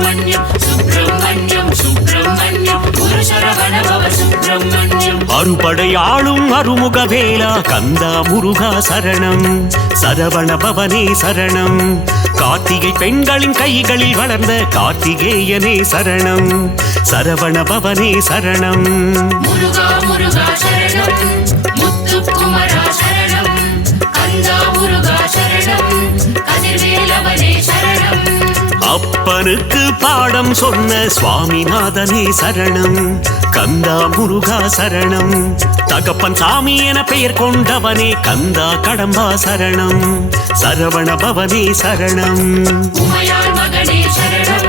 சுப்பிரமணியம் சுப்பிரமணியம் சுப்பிரமணியம் குரு சரவண பவ சுப்பிரமணியம். அறுபடையாளும் அருமுக வேலா கந்தா முருகா சரணம், சரவண பவனே சரணம். கார்த்திகை பெண்களின் கைகளில் வளர்ந்த கார்த்திகேயனே சரணம், சரவண பவனே சரணம். முருகா முருகா சரணம், முத்துக்குமரா சரணம், கந்தா முருகா சரணம், கதிர்வேலவனே சரணம். அப்பனுக்கு பாடம் சொன்ன சுவாமிநாதனே சரணம், கந்தா முருகா சரணம். தகப்பன் சாமி என பெயர் கொண்டவனே கந்தா கடம்பா சரணம், சரவண பவனே சரணம். உமையாள் மகனே சரணம்,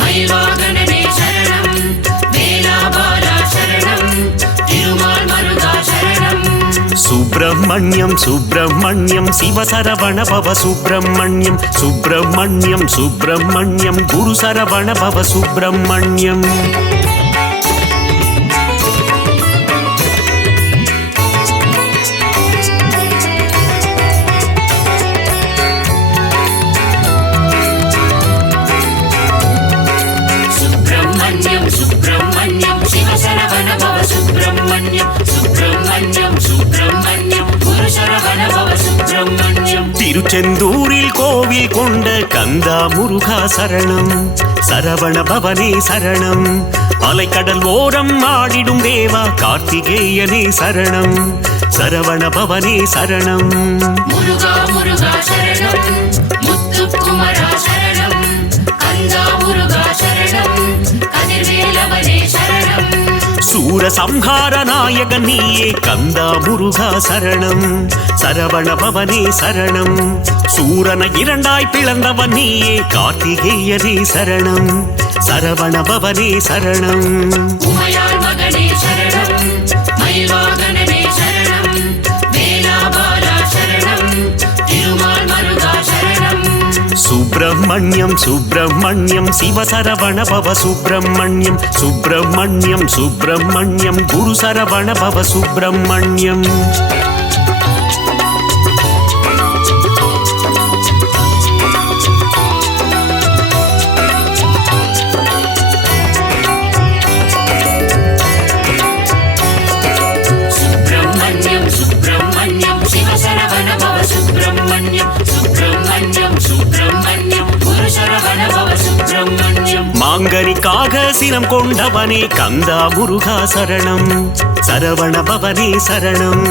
மயில்வாகனனே சரணம், வேலாபாலா சரணம், திருமால் மருகா சரணம். சுப்பிரமணியம் சுப்பிரமணியம் சிவசரவண பவ சுப்பிரமணியம், சுப்பிரமணியம் சுப்பிரமணியம் குரு சரவண பவ சுப்பிரமணியம். சுப்பிரமணியம் சுப்பிரமணியம் சிவசரவண பவ சுப்பிரமணியம், சுப்பிரமணியம் சுப்பிரமணியம் குரு சரவண பவ சுப்பிரமணியம். திருச்செந்தூரில் கோவில் கொண்ட கந்தா முருகா சரணம், சரவண பவனே சரணம். அலைக்கடல் ஓரம் ஆடிடும் தேவா கார்த்திகேயனே சரணம், சரவண பவனே சரணம். முருகா முருகா சரணம், முத்துக்குமரா சரணம், கந்தா முருகா சரணம், கதிர்வேலவனே சரணம். சூரசம்ஹார நாயகன் நீயே கந்தா முருகா சரணம், சரவண பவனே சரணம். சூரனை இரண்டாய் பிளந்தவன் நீயே கார்த்திகேயனே சரணம், சரவண பவனே சரணம். உமையாள் மகனே சரணம், மயில்வாகனனே சரணம், வேலாபாலா சரணம், திருமால் மருகா சரணம். சுப்பிரமணியம் சுப்பிரமணியம் சிவசரவண பவ சுப்பிரமணியம், சுப்பிரமணியம் சுப்பிரமணியம் குரு சரவண பவ சுப்பிரமணியம். சுப்பிரமணியம் சுப்பிரமணியம் சிவசரவண பவ சுப்பிரமணியம், சுப்பிரமணியம் சுப்பிரமணியம் குரு சரவண பவ சுப்பிரமணியம். மாங்கனிக்காக சிரம் கொண்டவனே கந்தா முருகா சரணம், சரவண பவனே சரணம்.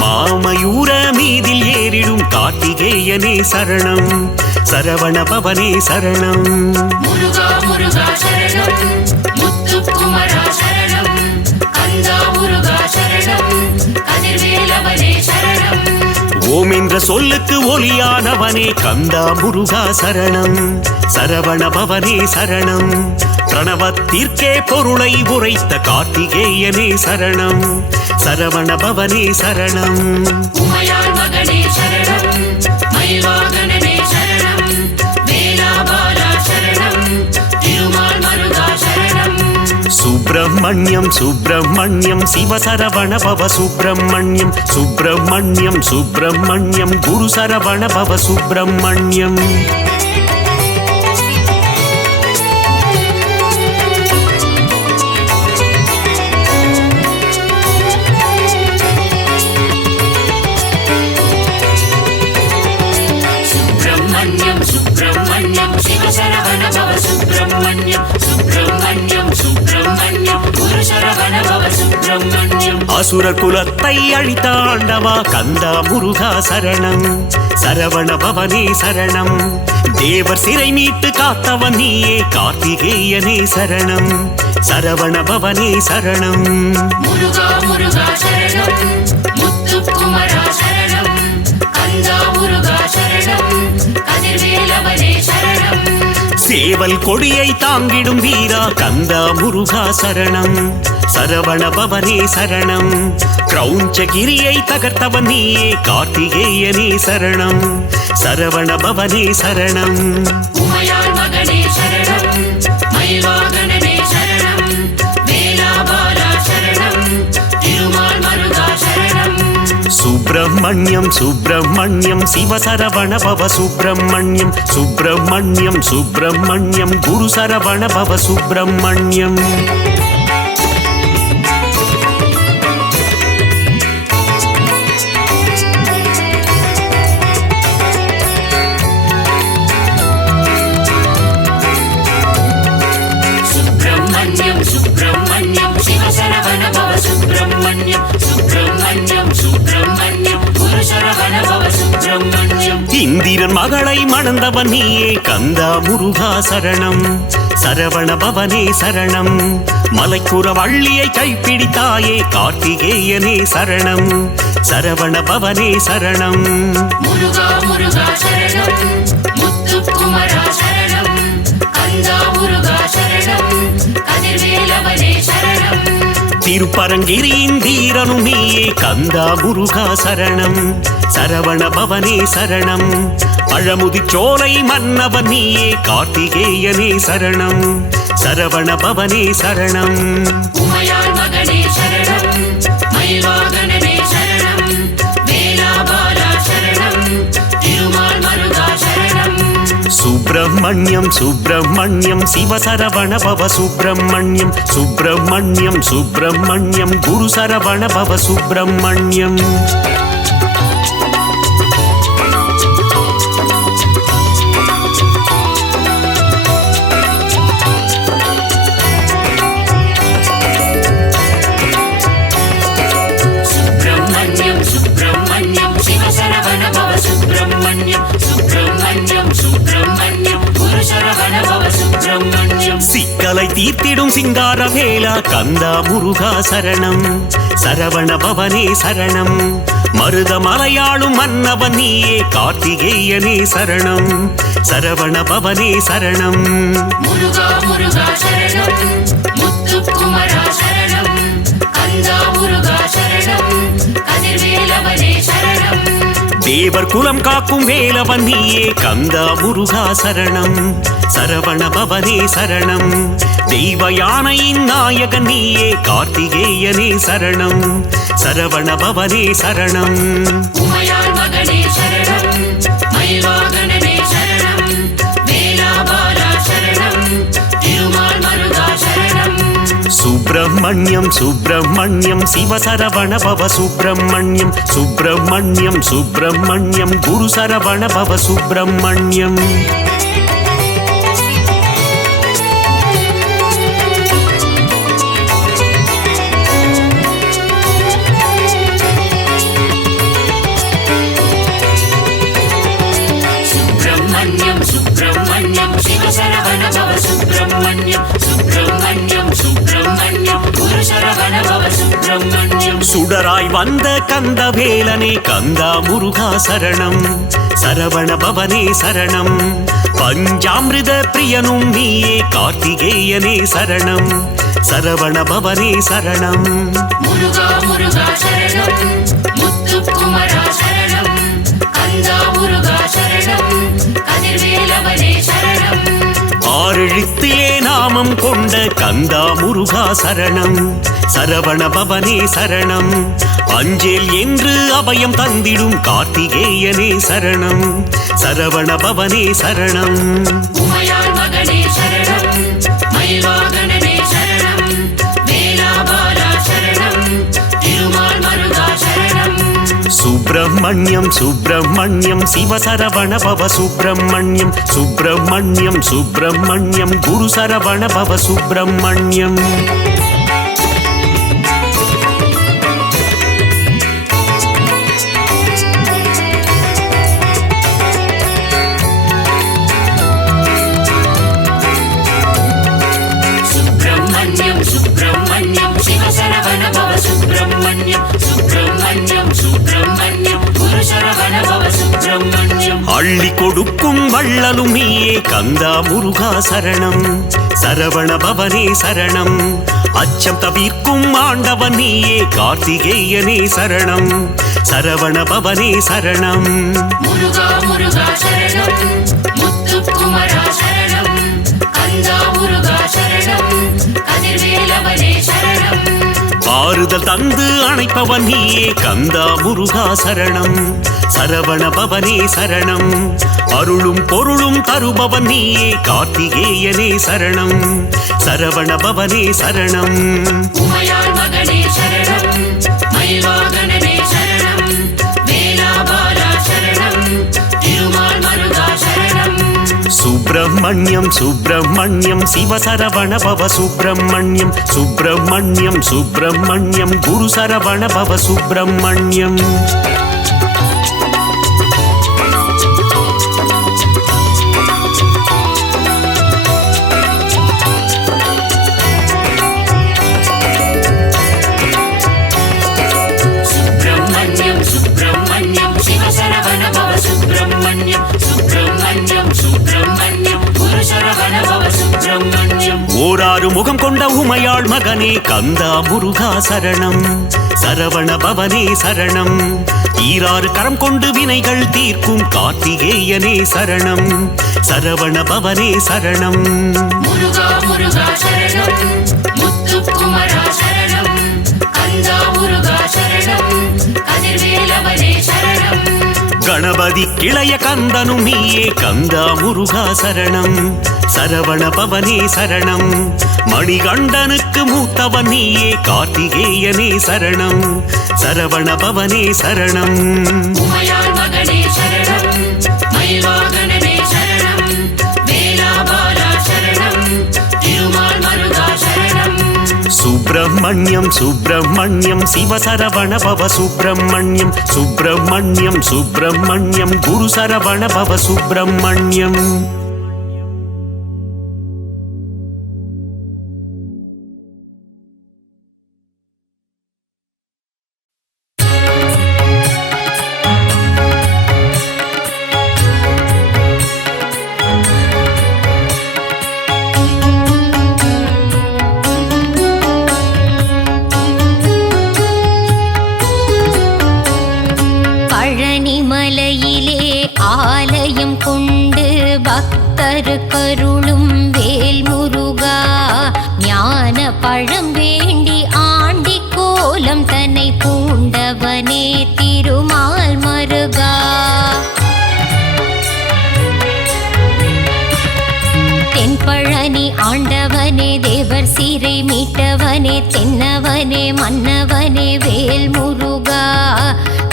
மாமயூர மீதில் ஏறிடும் கார்த்திகேயனே சரணம், சரவண பவனே சரணம். முருகா முருகா சரணம், முத்துக்குமரா சரணம், கந்தா முருகா சரணம், கதிர்வேலவனே சரணம். ஓம் என்ற சொல்லுக்கு ஒளியானவனே கந்தா முருகா சரணம், சரவண பவனே சரணம். பிரணவத்திற்கே பொருளை உரைத்த கார்த்திகேயனே சரணம், சரவண பவனே சரணம். உமையாள் மகனே சரணம், மயில்வாகனனே சரணம், வேலாபாலா சரணம், திருமால் மருகா சரணம். சுப்பிரமணியம் சுப்பிரமணியம் சிவசரவண பவ சுப்பிரமணியம், சுப்பிரமணியம் சுப்பிரமணியம் குரு சரவண பவ சுப்பிரமணியம். சுப்பிரமணியம் சுப்பிரமணியம் சிவசரவண பவ சுப்பிரமணியம், சுப்பிரமணியம் சுப்பிரமணியம் குரு சரவண பவ சுப்பிரமணியம். அசுர குலத்தை அழித்த ஆண்டவா கந்தா முருகா சரணம், சரவண பவனே சரணம். தேவர் சிறை மீட்டு காத்தவன் நீயே கார்த்திகேயனே சரணம், சரவண பவனே சரணம். முருகா முருகா சரணம், முத்துக்குமரா சரணம், கந்தா முருகா சரணம், கதிர்வேலவனே சரணம். சேவல் கொடியை தாங்கிடும் வீரா கந்தா முருகா சரணம், சரவண பவனே சரணம். கிரௌஞ்சகிரியை தகர்த்தவன் நீயே கார்த்திகேயனே சரணம், சரவண பவனே சரணம். உமையாள் மகனே சரணம், மயில்வாகனனே சரணம், வேலாபாலா சரணம், திருமால் மருகா சரணம். சுப்பிரமணியம் சுப்பிரமணியம் சிவசரவண பவ சுப்பிரமணியம் சுப்பிரமணியம் சுப்பிரமணியம் குரு சரவண பவ சுப்பிரமணியம் இந்திரன் மகளை மணந்தவன் நீயே கந்தா முருகா சரணம் சரவண பவனே சரணம் மலைக்குற வள்ளியை கைப்பிடித்தாயே கார்த்திகேயனே சரணம் சரவண பவனே சரணம் முருகா முருகா சரணம் முத்துக்குமரா சரணம் கந்தா முருகா சரணம் கதிர்வேலவனே சரணம் திருப்பரங்கிரியின் தீரனும் நீயே கந்தா முருகா சரணம் சரவண பவனே சரணம் பழமுதி சோலை மன்னவன் நீயே கார்த்திகேயனே சரணம் சரவண பவனே சரணம் உமையாள் மகனே சரணம் மயில்வாகனனே சரணம் வேலாபாலா சரணம் திருமால் மருகா சரணம் சுப்பிரமணியம் சுப்பிரமணியம் சிவசரவண பவ சுப்பிரமணியம் சுப்பிரமணியம் சுப்பிரமணியம் குரு சரவண பவ சுப்பிரமணியம் சிக்கலை தீர்த்திடும் சிங்கார வேலா கந்தா முருகா சரணம் சரவண பவனே சரணம் மருத மலையாளும் மன்னவன் நீயே கார்த்திகேயனே சரணம் சரவண பவனே சரணம் முருகா முருகா சரணம் முத்துக்குமரா சரணம் கந்தா முருகா சரணம் கதிர்வேலவனே சரணம் தேவர் குலம் காக்கும் வேலவன் நீயே கந்தா முருகா சரணம் சரவண பவனே சரணம் தெய்வ யானையின் நாயகன் நீயே கார்த்திகேயனே சரணம் சரவண பவனே சரணம் உமையாள் மகனே சரணம் மயில்வாகனனே சரணம் வேலாபாலா சரணம் திருமால் மருகா சரணம் சுப்பிரமணியம் சுப்பிரமணியம் சிவசரவண பவ சுப்பிரமணியம் சுப்பிரமணியம் சுப்பிரமணியம் குரு சரவண பவ சுப்பிரமணியம் சுப்பிரமணியம் சிவசரவண பவ சுப்பிரமணியம் சுப்பிரமணியம் சுப்பிரமணியம் குரு சரவண பவ சுப்பிரமணியம் சுடராய் வந்த கந்த வேலனே கந்தா முருகா சரணம் சரவண பவனே சரணம் பஞ்சாமிருத பிரியனும் நீயே கார்த்திகேயனே சரணம் சரவண பவனே சரணம் முருகா முருகா சரணம் முத்துக்குமரா சரணம் கந்தா முருகா சரணம் கதிர்வேலவனே சரணம் ஆறெழுத்திலே நாமம் கொண்ட கந்தா முருகா சரணம் சரவண பவனே சரணம் அஞ்சேல் என்று அபயம் தந்திடும் கார்த்திகேயனே சரணம் சரவண பவனே சரணம் உமையாள் மகனே சரணம் மயில்வாகனனே சரணம் வேலாபாலா சரணம் திருமால் மருகா சரணம் சுப்பிரமணியம் சுப்பிரமணியம் சிவசரவண பவ சுப்பிரமணியம் சுப்பிரமணியம் சுப்பிரமணியம் குரு சரவண பவ சுப்பிரமணியம் சுப்பிரமணியம் சிவசரவண பவ சுப்பிரமணியம் சுப்பிரமணியம் சுப்பிரமணியம் குரு சரவண பவ சுப்பிரமணியம் அள்ளி கொடுக்கும் வள்ளலும் நீயே கந்தா முருகா சரணம் சரவண பவனே சரணம் அச்சம் தவிர்க்கும் ஆண்டவன் நீயே கார்த்திகேயனே சரணம் சரவண பவனே சரணம் முருகா முருகா சரணம் முத்துக்குமரா சரணம் கந்தா முருகா சரணம் கதிர்வேலவனே சரணம் ஆறுதல் தந்து அணைப்பவன் நீயே கந்தா முருகா சரணம். சரவண பவனே சரணம். அருளும் பொருளும் தருபவன் நீயே கார்த்திகேயனே சரணம். சரவண பவனே சரணம். உமையாள் மகனே சரணம், மயில்வாகனனே சரணம், வேலாபாலா சரணம், திருமால் மருகா சரணம். சுப்பிரமணியம் சுப்பிரமணியம் சிவசரவண பவ சுப்பிரமணியம். சுப்பிரமணியம் சுப்பிரமணியம் குரு சரவண பவ சுப்பிரமணியம். சுப்பிரமணியம் சுப்பிரமணியம் சிவசரவண பவ சுப்பிரமணியம். சுப்பிரமணியம் சுப்பிரமணியம் குரு சரவண பவ சுப்பிரமணியம். ஓராறு முகம் கொண்ட உமையாள் மகனே கந்தா முருகா சரணம். சரவண பவனே சரணம். ஈராறு கரம் கொண்டு வினைகள் தீர்க்கும் கார்த்திகேயனே சரணம். சரவண பவனே சரணம். முருகா முருகா சரணம், முத்துக்குமரா சரணம், கந்தா முருகா சரணம், கதிர்வேலவனே சரணம். கணபதி கிளைய கந்தனும் நீயே கந்தா முருகா சரணம். சரவண பவனே சரணம். மணிகண்டனுக்கு மூத்தவன் நீயே கார்த்திகேயனே சரணம். சரவண பவனே சரணம். உமையாள் மகனே சரணம், மயில்வாகனனே சரணம், வேலாபாலா சரணம், திருமால் மருகா சரணம். சுப்பிரமணியம் சுப்பிரமணியம் சிவசரவண பவ சுப்பிரமணியம். சுப்பிரமணியம் சுப்பிரமணியம் குரு சரவண பவ சுப்பிரமணியம். பழனிமலையிலே ஆலயம் கொண்டு பக்தருக்கருளும் வேல் முருகா. ஞான பழம் வேண்டி ஆண்டி கோலம் தன்னை பூண்டவனே திருமால் மருகா. தென்பழனி ஆண்டவனே தேவர் சீரை மீட்டவனே தென்னவனே மன்னவனே வேல் முருகா.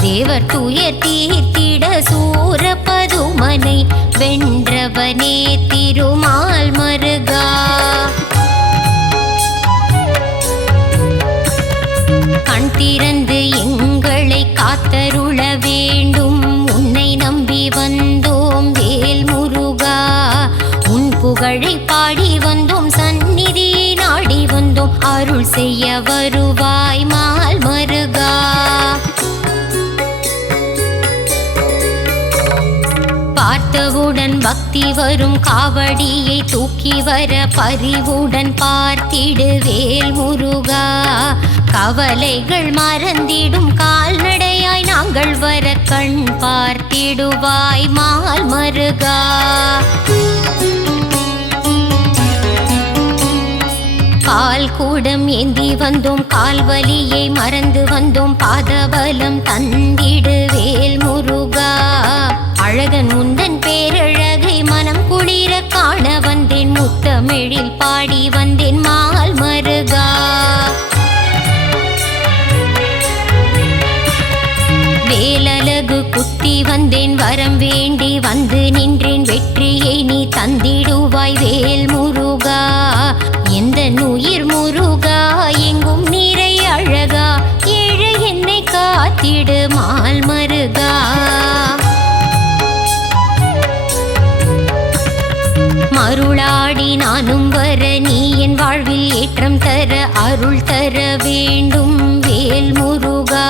தேவர் துயர் தீர்த்திட சூர பதுமனை வென்றவனே திருமால் மருகா. கண் திறந்து எங்களை காத்தருள வேண்டும், உன்னை நம்பி வந்தோம் வேல் முருகா. உன் புகழை பாடி வந்தோம், சந்நிதி நாடி வந்தோம், அருள் செய்ய வருவாய் மால் மருகா. பார்த்தவுடன் பக்தி வரும் காவடியை தூக்கி வர பரிவுடன் பார்த்திடு வேல் முருகா. கவலைகள் மறந்திடும் கால்நடையாய் நாங்கள் வர கண் பார்த்திடுவாய் மால் மருகா. பால் கூடம் ஏந்தி வந்தோம், கால்வலியை மறந்து வந்தோம், பாதபலம் தந்திடு வேல் முருகா. அழகன் முந்தன் பேரழகை மனம் குளிர காண வந்தேன், முத்தமிழில் பாடி வந்தேன் மால் மருகா. வேலழகு குத்தி வந்தேன், வரம் வேண்டி வந்து நின்றேன், வெற்றியை நீ தந்திடுவாய் வேல் முருகா. எந்த உயிர் முருகா எங்கும் நீரை அழகா, ஏழை என்னை காத்திடு மால் மருகா. மருளாடி நானும் வர நீ என் வாழ்வில் ஏற்றம் தர அருள் தர வேண்டும் வேல் முருகா.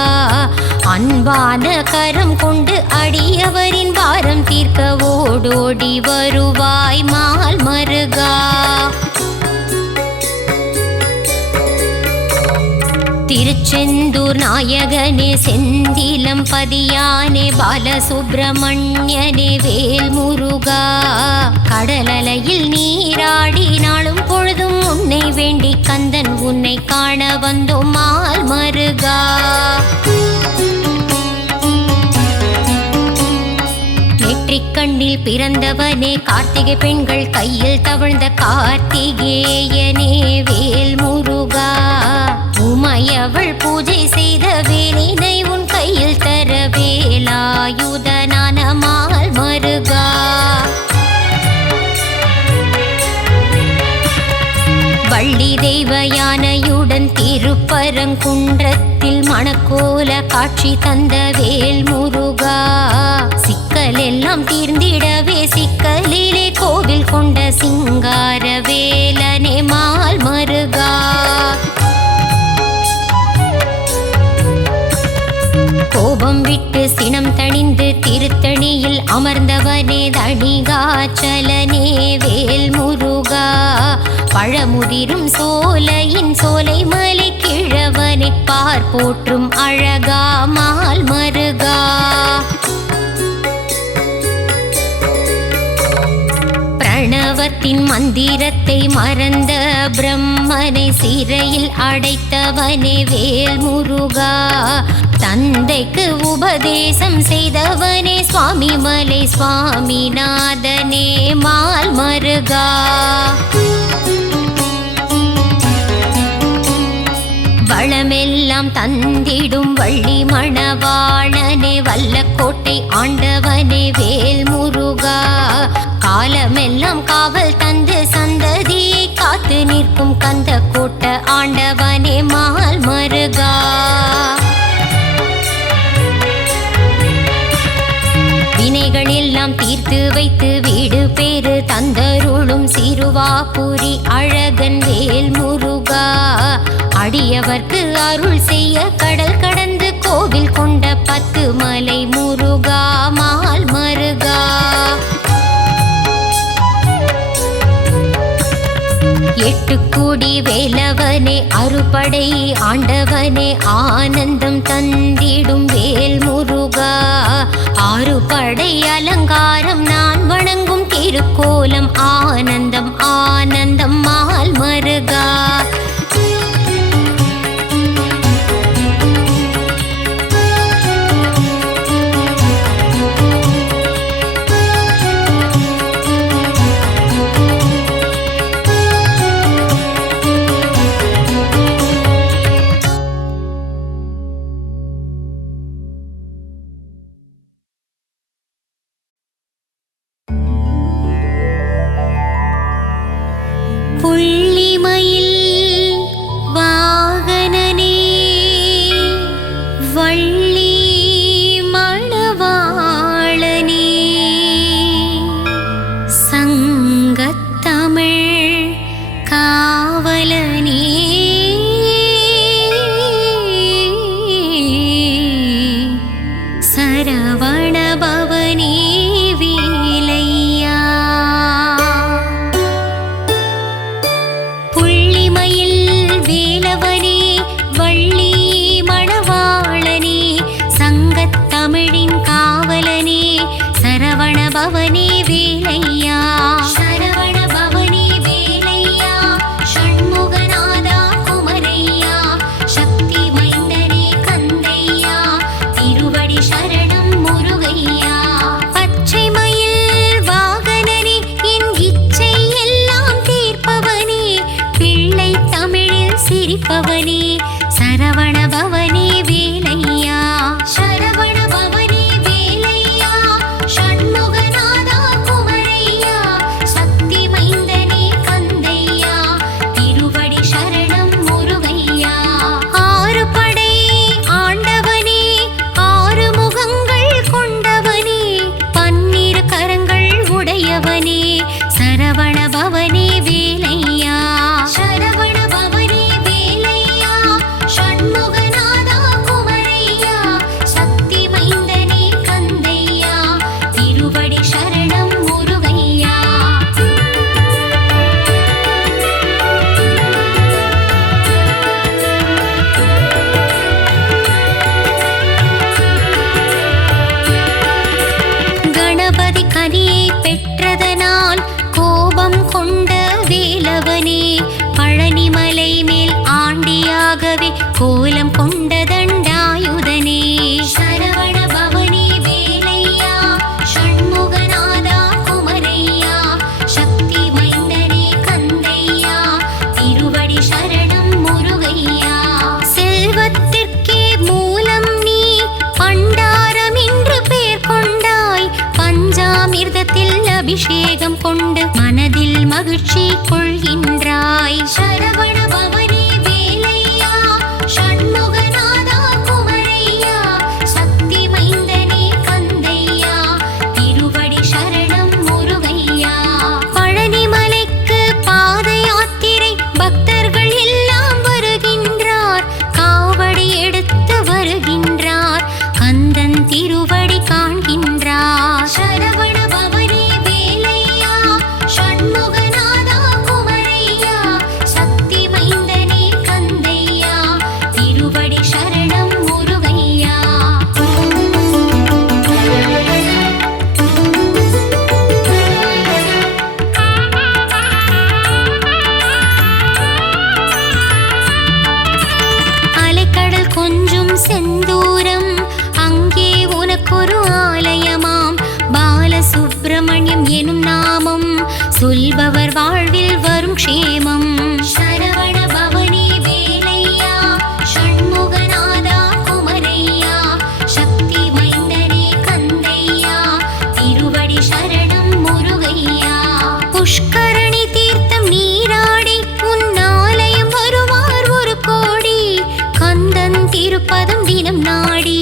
அன்பான கரம் கொண்டு அடியவரின் பாரம் தீர்க்க ஓடோடி வருவாய் மால் மருகா. திருச்செந்தூர் நாயகனே செந்திலம் பதியானே பாலசுப்பிரமணியனே வேல் முருகா. கடலலையில் நீராடி நாளும் பொழுதும் உன்னை வேண்டி கந்தன் உன்னை காண வந்தோம் மால் மருகா. நெற்றிக்கண்ணில் பிறந்தவனே கார்த்திகை பெண்கள் கையில் தவழ்ந்த கார்த்திகேயனே வேல் முருகா. உமையவள் பூஜை செய்த வேலினை உன் கையில் தர வேலாயுதனான மால் மருகா. வள்ளி தெய்வ யானையுடன் திருப்பரங்குன்றத்தில் மணக்கோல காட்சி தந்த வேல் முருகா. சிக்கல் எல்லாம் தீர்ந்திடவே சிக்கலிலே கோவில் கொண்ட சிங்கார வேலனே மால் மருகா. கோபம் விட்டு சினம் தணிந்து திருத்தணியில் அமர்ந்தவனே தணிகாச்சலனே வேல் முருகா. பழமுதிரும் சோலையின் சோலை மலை கிழவனை பார் போற்றும் அழகா மால் மருகா. பிரணவத்தின் மந்திரத்தை மறந்த பிரம்மனை சிறையில் அடைத்தவனே வேல் முருகா. தந்தைக்கு உபதேசம் செய்தவனே சுவாமி மலை சுவாமிநாதனே மால் மருகா. வளமெல்லாம் தந்திடும் வள்ளி மணவாளனே வல்லக்கோட்டை ஆண்டவனே வேல் முருகா. காலமெல்லாம் காவல் தந்து சந்ததியை காத்து நிற்கும் கந்த கோட்ட ஆண்டவனே மால் மருகா. வினைகள் எல்லாம் தீர்த்து வைத்து வீடு பேரு தந்தருளும் சிறுவாபுரி அழகன் வேல் முருகா. அடியவர்க்கு அருள் செய்ய கடல் கடந்து கோவில் கொண்ட 10 மலை முருகா மால் மருகா. எட்டுக்கூடி வேலவனே அறுபடை ஆண்டவனே ஆனந்தம் தந்திடும் வேல் முருகா. 6 படை அலங்காரம் நான் வணங்கும் திருக்கோலம் ஆனந்தம் ஆனந்தம் மால் மருகா. புள்ளிமயில் வாகனனே வள்ளி மணவாளனே சங்கத்தமிழ் காவலனே சரவணபவனே வேலையா. புள்ளிமயில் வேலவனே வள்ளி மணவாளனே சங்கத்தமிழின் காவலனே சரவணபவனே வேலையா. சரவணபவனே வேலையா ஷண்முகநாதா குமரையா சக்தி மைந்தனே கந்தையா திருவடி சரணம் முருகையா. அபிஷேகம் கொண்டு மனதில் மகிழ்ச்சி கொள்கின்றாய். சரவண பவனே வேலையா, ஷண்முகநாதா குமரையா, சக்தி மைந்தனே கந்தையா, திருவடி சரணம் முருகையா. பழனிமலைக்கு பாத யாத்திரை பக்தர்கள் எல்லாம் வருகின்றார், காவடி எடுத்து வருகின்றார், கந்தன் திருவடி காண்கின்றார். சரவண பவனே வேலையா, ஷண்முகநாதா குமரையா, சக்தி மைந்தனே கந்தையா, திருவடி சரணம் முருகையா. அலைக்கடல் கொஞ்சும் செந்தூரம், அங்கே உனக்கொரு ஆலயமாம். பாலசுப்பிரமணியம் எனும் நாமம் சொல்பவர் வாழ்வில் வரும் க்ஷேமம். சரவண பவனே வேலையா, ஷண்முகநாதா குமரையா, சக்தி மைந்தனே கந்தையா, திருவடி சரணம் முருகையா. புஷ்கரணி தீர்த்தம் நீராடி உன் ஆலயம் வருவார் ஒரு கோடி, கந்தன் திருப்பதம் தினம் நாடி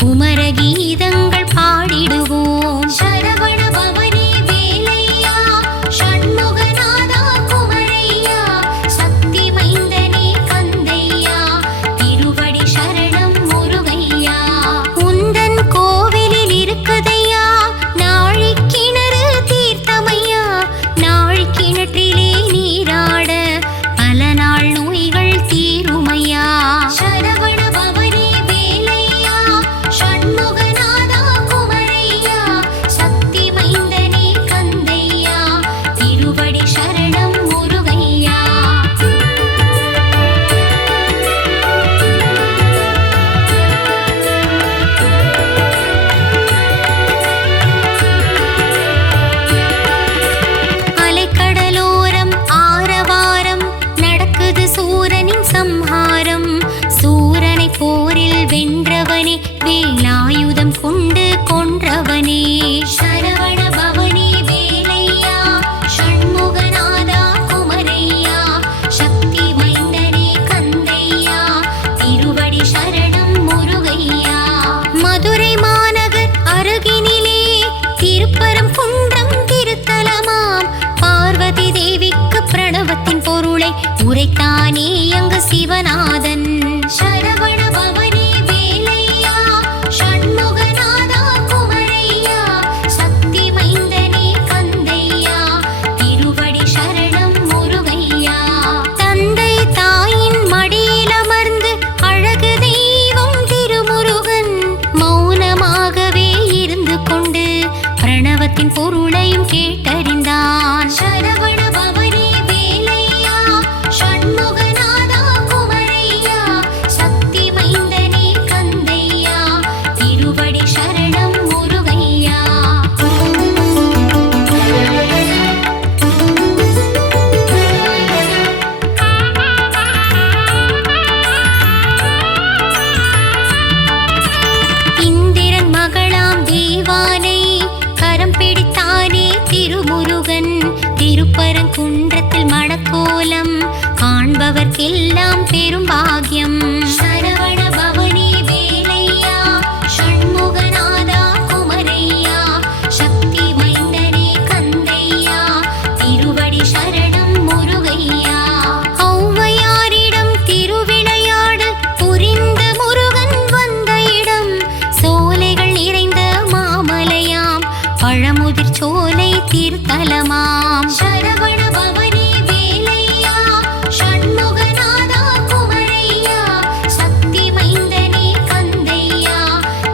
குமர கீதங்கள் பாடிடுவோம். சரவண பவனே வேலையா, ஷண்முகநாதா குமரையா, சக்தி மைந்தனே கந்தையா, திருவடி சரணம் முருகையா. உந்தன் கோவிலில் இருக்குதையா நாழிக்கிணறு தீர்த்தமையா, நாழிக்கிணற்றிலே நீராட பல நாள் நோய்கள் தீருமையா. சரவண பவனே வேலையா, ஷண்முகநாதா குமரையா, சக்தி மைந்தனே கந்தையா, திருவடி சரணம் முருகையா. அலைக்கடலோரம் ஆரவாரம் நடக்குது சூரனின் சம்ஹாரம், சூரனை போரில் வென்றவனே, வேலாயுதம் கொண்டு கொன்றவனே. சரவண பவனே வேலையா, ஷண்முகநாதா குமரையா, சக்தி மைந்தனே கந்தையா, திருவடி சரணம் முருகையா. மதுரை மாநகர் அருகினிலே திருப்பரம் குன்றம் திருத்தலமாம், பார்வதி தேவிக்கு பிரணவத்தின் பொருளை உரைத்தானே அங்கு சிவநாதன். சரவண பவனே வேலையா, ஷண்முகநாதா குமரையா, சக்தி மைந்தனே கந்தையா, திருவடி சரணம் முருகையா. தந்தை தாயின் மடியில் அமர்ந்து அழகு தெய்வம் திருமுருகன், மௌனமாகவே இருந்து கொண்டு பிரணவத்தின் பொருளையும் கேட்டறிந்தான். சரவண பவனே வேலையா, ஷண்முகநாதா குமரையா, சக்தி மைந்தனே கந்தையா, திருவடி சரணம் முருகையா. இந்திரன் மகளாம் தேவானை கரம் பிடித்தானே திருமுருகன், திருப்பரங்குன்றத்தில் மணக்கோலம் காண்பவர்க்கெல்லாம் பெரும் பாக்கியம். சரவண பவனே வேலையா, ஷண்முகநாதா குமரையா, சக்தி மைந்தனே கந்தையா, திருவடி சரணம் முருகையா. ஔவையாரிடம் திருவிளையாடு புரிந்த முருகன் வந்த இடம், சோலைகள் நிறைந்த மாமலையாம், பழமுதிர் சோலை தீர்த்தலமாம். சரவண பவனே வேலையா, ஷண்முகநாதா குமரையா, சக்தி மைந்தனே கந்தையா,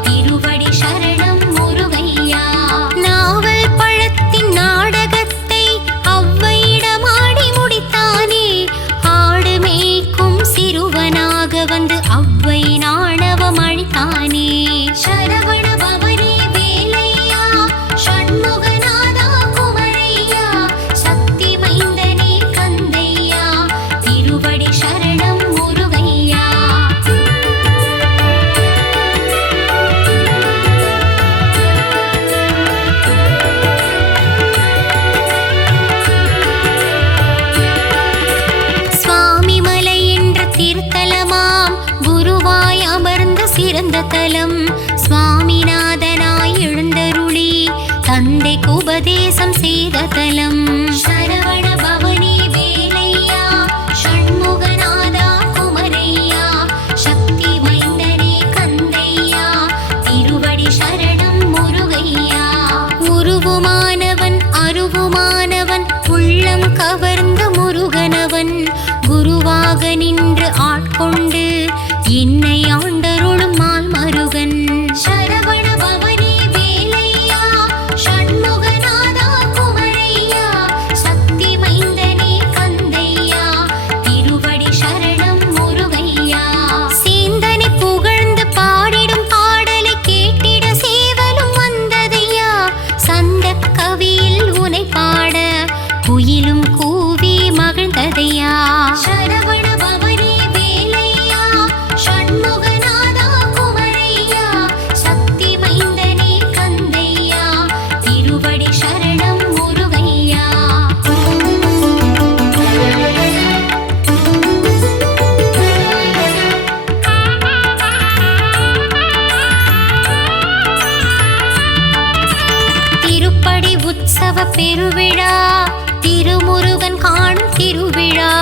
திருவடி சரணம் முருகையா. நாவல் பழத்தின் நாடகத்தை ஔவையிடமாடி முடித்தானே, ஆடு மேய்க்கும் சிறுவனாக வந்து ஔவை நாணவம் அழித்தானே. சரவண பவனே வேலையா, ஷண்முகநாதா குமரையா, தலம். சரவண பவனி வேலையா ஷண்முகநாதா குமரையா சக்தி மைந்தனே கந்தையா திருவடி சரணம் முருகையா. உருவுமானவன் அருவுமானவன் உள்ளம் கவர்ந்த முருகனவன் குருவாக நின்று ஆட்கொண்டு என்னை ஆண்டருளும் மால் மருகன். சரவண பவனி வேலையா ஷண்முகநாதா குமரையா சக்தி மைந்தனே கந்தையா திருவடி சரணம் முருகையா. சேந்தனை புகழ்ந்து பாடிடும் பாடலை கேட்டிட சேவலும் வந்ததையா சந்த கவியில் உனை பாட குயிலும் கூவி மகிழ்ந்ததையா. சரவண பவனி வேலையா ஷண்முகநாதா குமரையா சக்தி மைந்தனே கந்தையா திருவடி சரணம் முருகையா. திருப்படி உற்சவ பெருவிழா திருமுருகன் காணும் திருவிழா.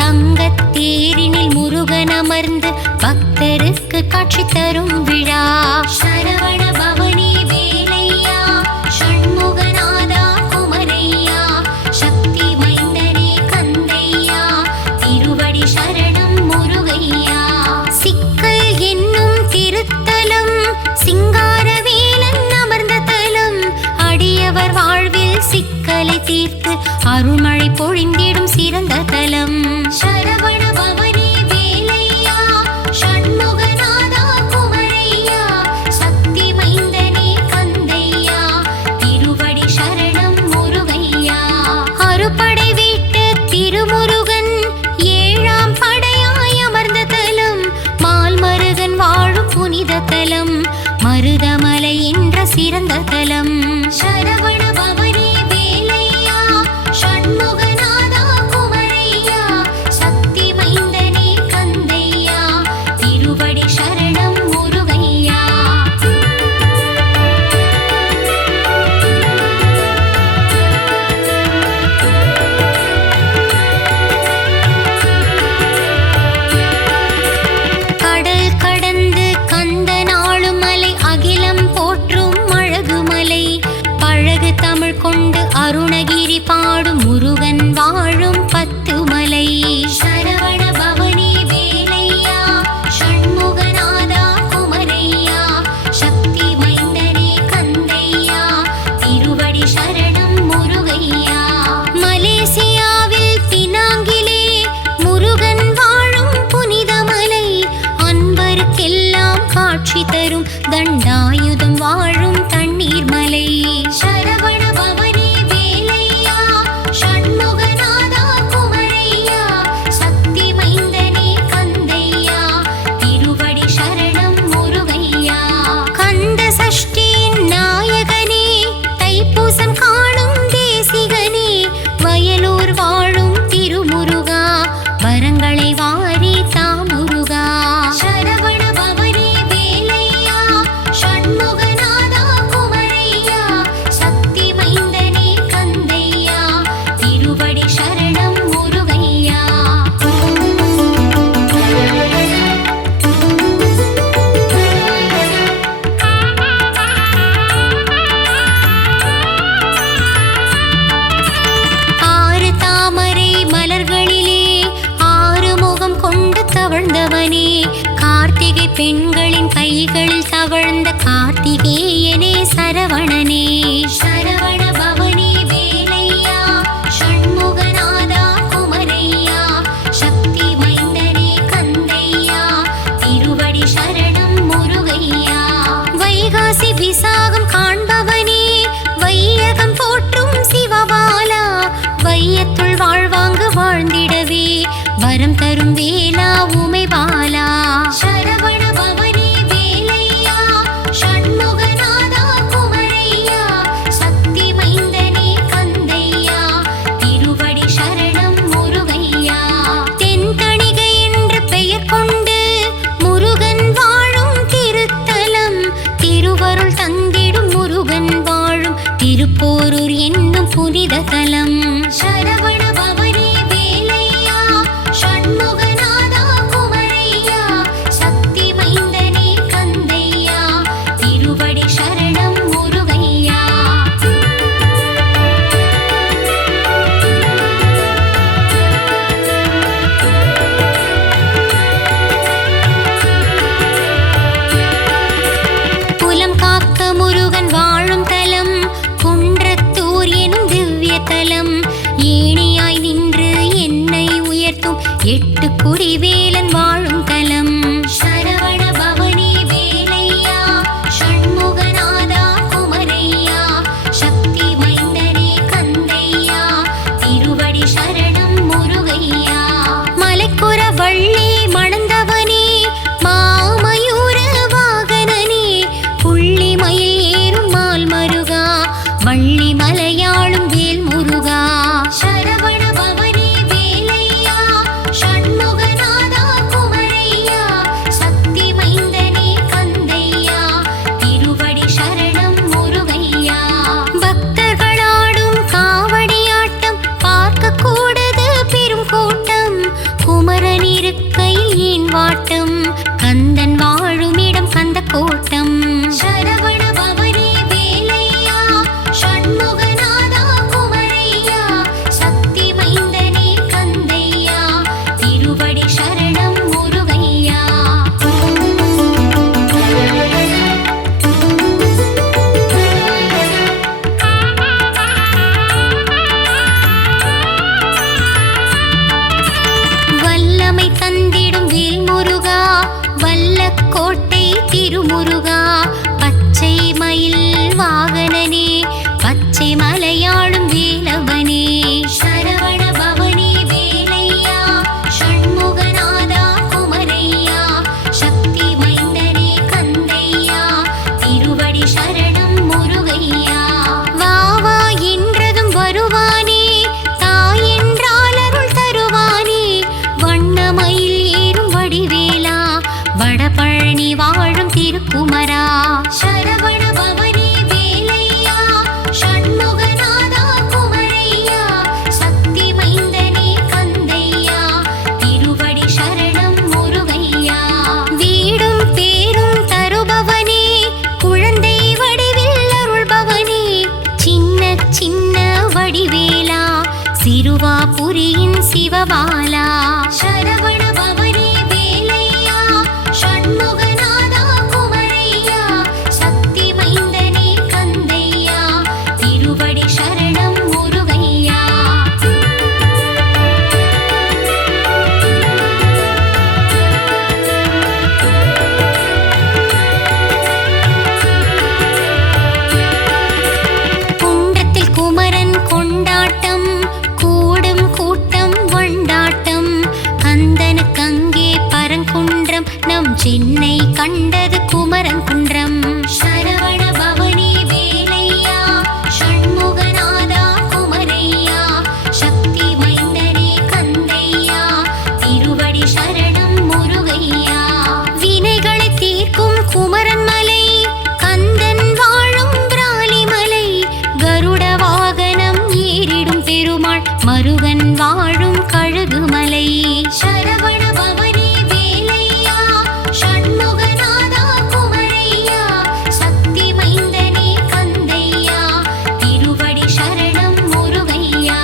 தங்கத்தேரினில் முருகன் அமர்ந்து பக்தருக்கு காட்சி தரும் விழா. சரவண பவனி வேலையா ஷண்முகநாதா குமரையா சக்தி மைந்தனே கந்தையா திருவடி சரணம் முருகையா. சிக்கல் என்னும் திருத்தலம் சிங்காரவேலன் அமர்ந்த தலம். அடியவர் வாழ்வில் சிக்கலை தீர்த்து அருள்மழை பொழிந்திடும் சிறந்த தலம். சரவண பவனி வேலையா ஷண்முகநாதா குமரையா சக்தி மைந்தனே கந்தையா திருவடி சரணம் முருகையா. அறுபடை வீட்டு திருமுருகன் ஏழாம் படையாய் அமர்ந்த தலம். மால் மருகன் வாழும் புனித தலம் மருதமலை என்ற சிறந்த தலம். சரவண பவனி வேலையா ஷண்முகநாதா குமரையா சக்தி மைந்தனே கந்தையா திருவடி சரணம் முருகையா. கடல் கடந்து கந்தனாளும் மலை அகிலம் போற்றும் அழகுமலை. பழகு தமிழ் கொண்டு அருணகிரி பாடும் முருகன் வாழும் பத்து மலை. சரவண பவனி வேலையா ஷண்முகநாதா குமரையா சக்தி மைந்தனே கந்தையா திருவடி சரணம் முருகையா. மலேசியாவில் பினாங்கிலே முருகன் வாழும் புனித மலை. அன்பருக்கெல்லாம் காட்சி தரும் தண்டாயுதம் வாழும் தண்ணீர் மலை. சரவண பவனி வேலையா ஷண்முகநாதா குமரையா சக்தி மைந்தனே கந்தையா திருவடி சரணம் முருகையா. கந்த சஷ்டியின் நாயகனே தைப்பூசம் காணும் தேசிகனே வயலூர் வாழும் திருமுருகா வரங்களை வாரி தாமுருகா. சரவண பவனி வேலையா ஷண்முகநாதா குமரையா சக்தி மைந்தனே கந்தையா திருவடி சரணம் முருகையா. ஆறு தாமரை மலர்களிலே ஆறு முகம் கொண்டு தவழ்ந்தவனே கார்த்திகை பெண்களின் கைகளில் தவழ்ந்த கார்த்திகேயனே சரவணனே. சரவண பவனி வேலையா ஷண்முகநாதா குமரையா சக்தி மைந்தனே கந்தையா திருவடி சரணம் முருகையா. வைகாசி விசாகம் காண்பவனே வையகம் போற்றும் சிவபாலா. வையத்துள் வாழ்வாங்கு வாழ்ந்திடவே வரம் தரும் வேலா உமை பாலா. சரவண பவனி வேலையா ஷண்முகநாதா குமரையா சக்தி மைந்தனே கந்தையா திருவடி சரணம் முருகையா. தென்தணிகை என்று பெயர் கொண்டு முருகன் வாழும் திருத்தலம் திருவருள் தந்திடும் புனித தலம். சரவண பவனே வேலையா ஷண்முகநாதா குமரையா சக்தி மைந்தனே கந்தையா திருவடி சரணம் முருகையா. குலம் காக்க முருகன் வாழும் தலம் குன்றத்தூர் எனும் திவ்ய தலம். ஏணியாய் நின்று என்னை உயர்த்தும் எட்டு குடிவேலன் வாழும் தலம். சரவண பவனே வேலையா ஷண்முகநாதா குமரையா சக்தி மைந்தனே கந்தையா திருவடி சரணம் முருகையா. மலைக்குற வள்ளி மணந்தவனே மாமயூர வாகனனே புள்ளி மயில் ஏறும் மால் மருகா வள்ளி மலையாளும் வேல் முருகா. சரவண பவனே வேலையா ஷண்முகநாதா குமரையா சக்தி மைந்தனே கந்தையா திருவடி சரணம் முருகையா. பக்தர்களாடும் காவடியாட்டம் பார்க்க கூடது பெரும் கூட்டம். குமரன் இருக்கையில் ஏன் வாட்டம் கந்தன் வாழுமிடம் கந்த கோட்டம். சரவண பவனே வேலையா ஷண்முகநாதா குமரையா சக்தி மைந்தனே கந்தையா திருவடி சரணம் முருகையா. வல்லமை தந்திடும் வேல் முருகா வல்லக்கோட்டை திருமுருகா பச்சை மயில் வாகனனே பச்சை மலையாளும் வேலவனே. சரவண பவனே வேலையா ஷண்முகநாதா குமரையா சக்தி மைந்தனே கந்தையா திருவடி சரணம் முருகையா. வா வா என்றதும் வருவானே தாய் என்றால் அருள் தருவானே வண்ணமயில் ஏறும் வடிவேலா வடபழனி வாழும் திருக்குமரா. சரவண பவனே வேலையா ஷண்முகநாதா குமரையா சக்தி மைந்தனே கந்தையா திருவடி சரணம் முருகையா. வீடும் பேரும் தருபவனே குழந்தை வடிவில் அருள்பவனே சின்ன சின்ன வடிவேலா சிறுவாபுரியின் சிவபாலா. சரவண பவனே வேலையா ஷண்முகநாதா குமரையா சக்தி மைந்தனே கந்தையா திருவடி சரணம் முருகையா. குன்றத்தில் குமரன் கொண்டாட்டம் கூடும் கூட்டம் வண்டாட்டம் கந்தனுக்கங்கே பரங்குன்றம் நம் சென்னை கண்டது குமரன் குன்றம். சரவண பவனே வேலையா ஷண்முகநாதா குமரையா சக்தி மைந்தனே கந்தையா திருவடி சரணம் முருகையா. வினைகளை தீர்க்கும் குமரன் மலை கந்தன் வாழும் பிராலிமலை கருட வாகனம் ஏறிடும் பெருமாள் மருகன் வாழும் கழுகுமலை. சரவண பவனே வேலையா ஷண்முகநாதா குமரையா சக்தி மைந்தனே கந்தையா திருவடி சரணம் முருகையா.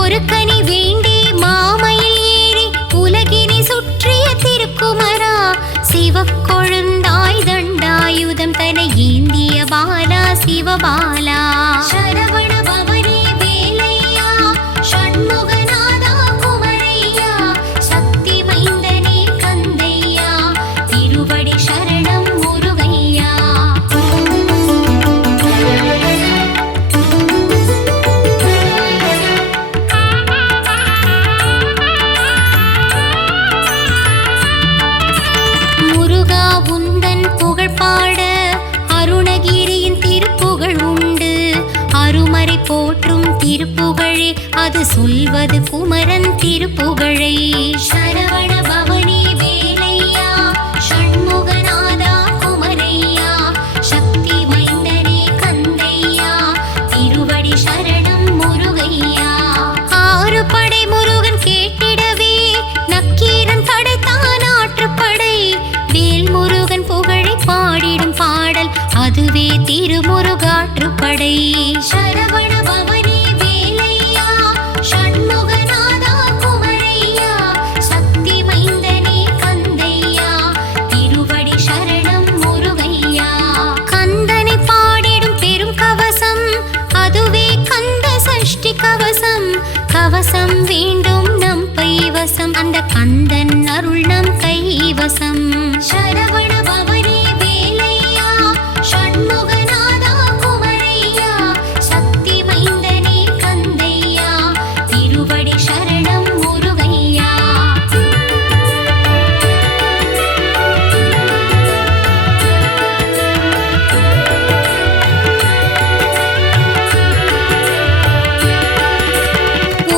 ஒரு கனி வேண்டி மாமயில் ஏறி உலகினை சுற்றிய திருக்குமரா சிவக்கொழுந்தாய் தண்டாயுதம் தனை ஏந்திய பாலா சிவபாலா. சரவண பவனே வேலையா ஷண்முகநாதா குமரையா சக்தி மைந்தனே கந்தையா திருவடி சரணம் முருகையா. முருகா உந்தன் புகழ் பாட அருணகிரியின் திருப்புகழ் உண்டு. அருமறை போற்றும் திருப்புகழே அது சொல்வது குமரன் திருப்புகழை. சரவண பவனே வேலையா ஷண்முகநாதா குமரையா சக்தி மைந்தனே கந்தையா திருவடி சரணம் முரு அதுவே திருமுருகாற்றுப்படை. சரவண பவனே வேலையா, ஷண்முகநாதா குமரையா, சக்தி மைந்தனே கந்தையா, திருவடி சரணம் முருகையா. கந்தனை பாடிடும் பெரும் கவசம், அதுவே கந்த சஷ்டி கவசம். கவசம் வேண்டும் நம் கைவசம், அந்த கந்தன் அருள் நம் கைவசம். சரவண பவனே வேலையா, ஷண்முகநாதா குமரையா, சக்தி மைந்தனே கந்தையா, திருவடி சரணம் முருகையா.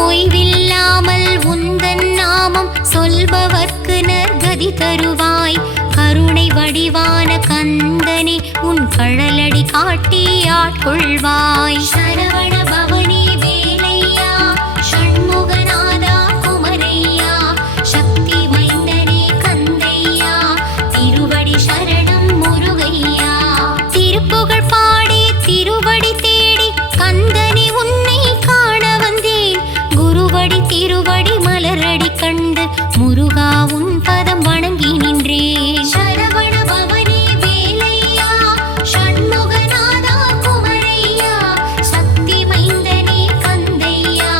ஓய்வில்லாமல் உந்தன் நாமம் சொல்பவர்க்கு நற்கதி தருவாய். கருணை வடிவான கந்தனே, உன் கழலடி காட்டி ஆட்கொள்வாய். சரவண பவனே வேலையா, ஷண்முகநாதா குமரையா, சக்தி மைந்தனே கந்தையா, திருவடி சரணம் முருகையா. திருப்புகழ் பாடி திருவடி தேடி கந்தனே உன்னை காண வந்தேன். குருவடி திருவடி மலரடி கண்டு முருகா உன் பதம் வணங்கி நின்றேன். சரவண பவனே வேலையா, ஷண்முகநாதா குமரையா, சக்தி மைந்தனே கந்தையா,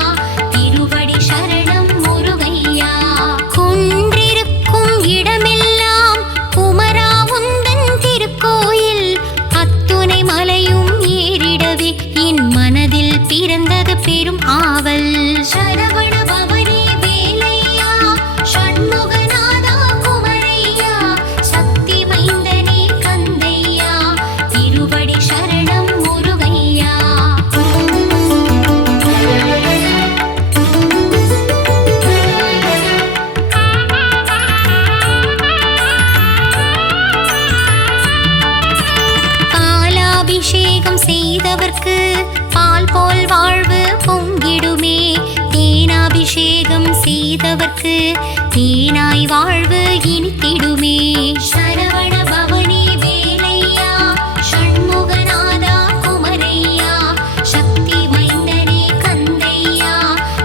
திருவடி சரணம் முருகையா. குன்றிருக்கும் இடமெல்லாம் குமரா உந்தன் திருக்கோயில், அத்துணை மலையும் ஏறிடவே என் மனதில் பிறந்தது பெரும் ஆவல். சரவண பவனே வேலையா, ஷண்முகநாதா குமரையா, சக்தி மைந்தனே கந்தையா, திருவடி சரணம் முருகையா. பாலாபிஷேகம் செய்தவர்க்கு பால் போல் வாழ்வு பொங்கிடுமே. தேனாபிஷேகம் செய்தவர்க்கு தேனாய் வாழ்வு இனித்திடுமே. சரவண பவனே வேலையா, ஷண்முகநாதா குமரையா, சக்தி மைந்தனே கந்தையா,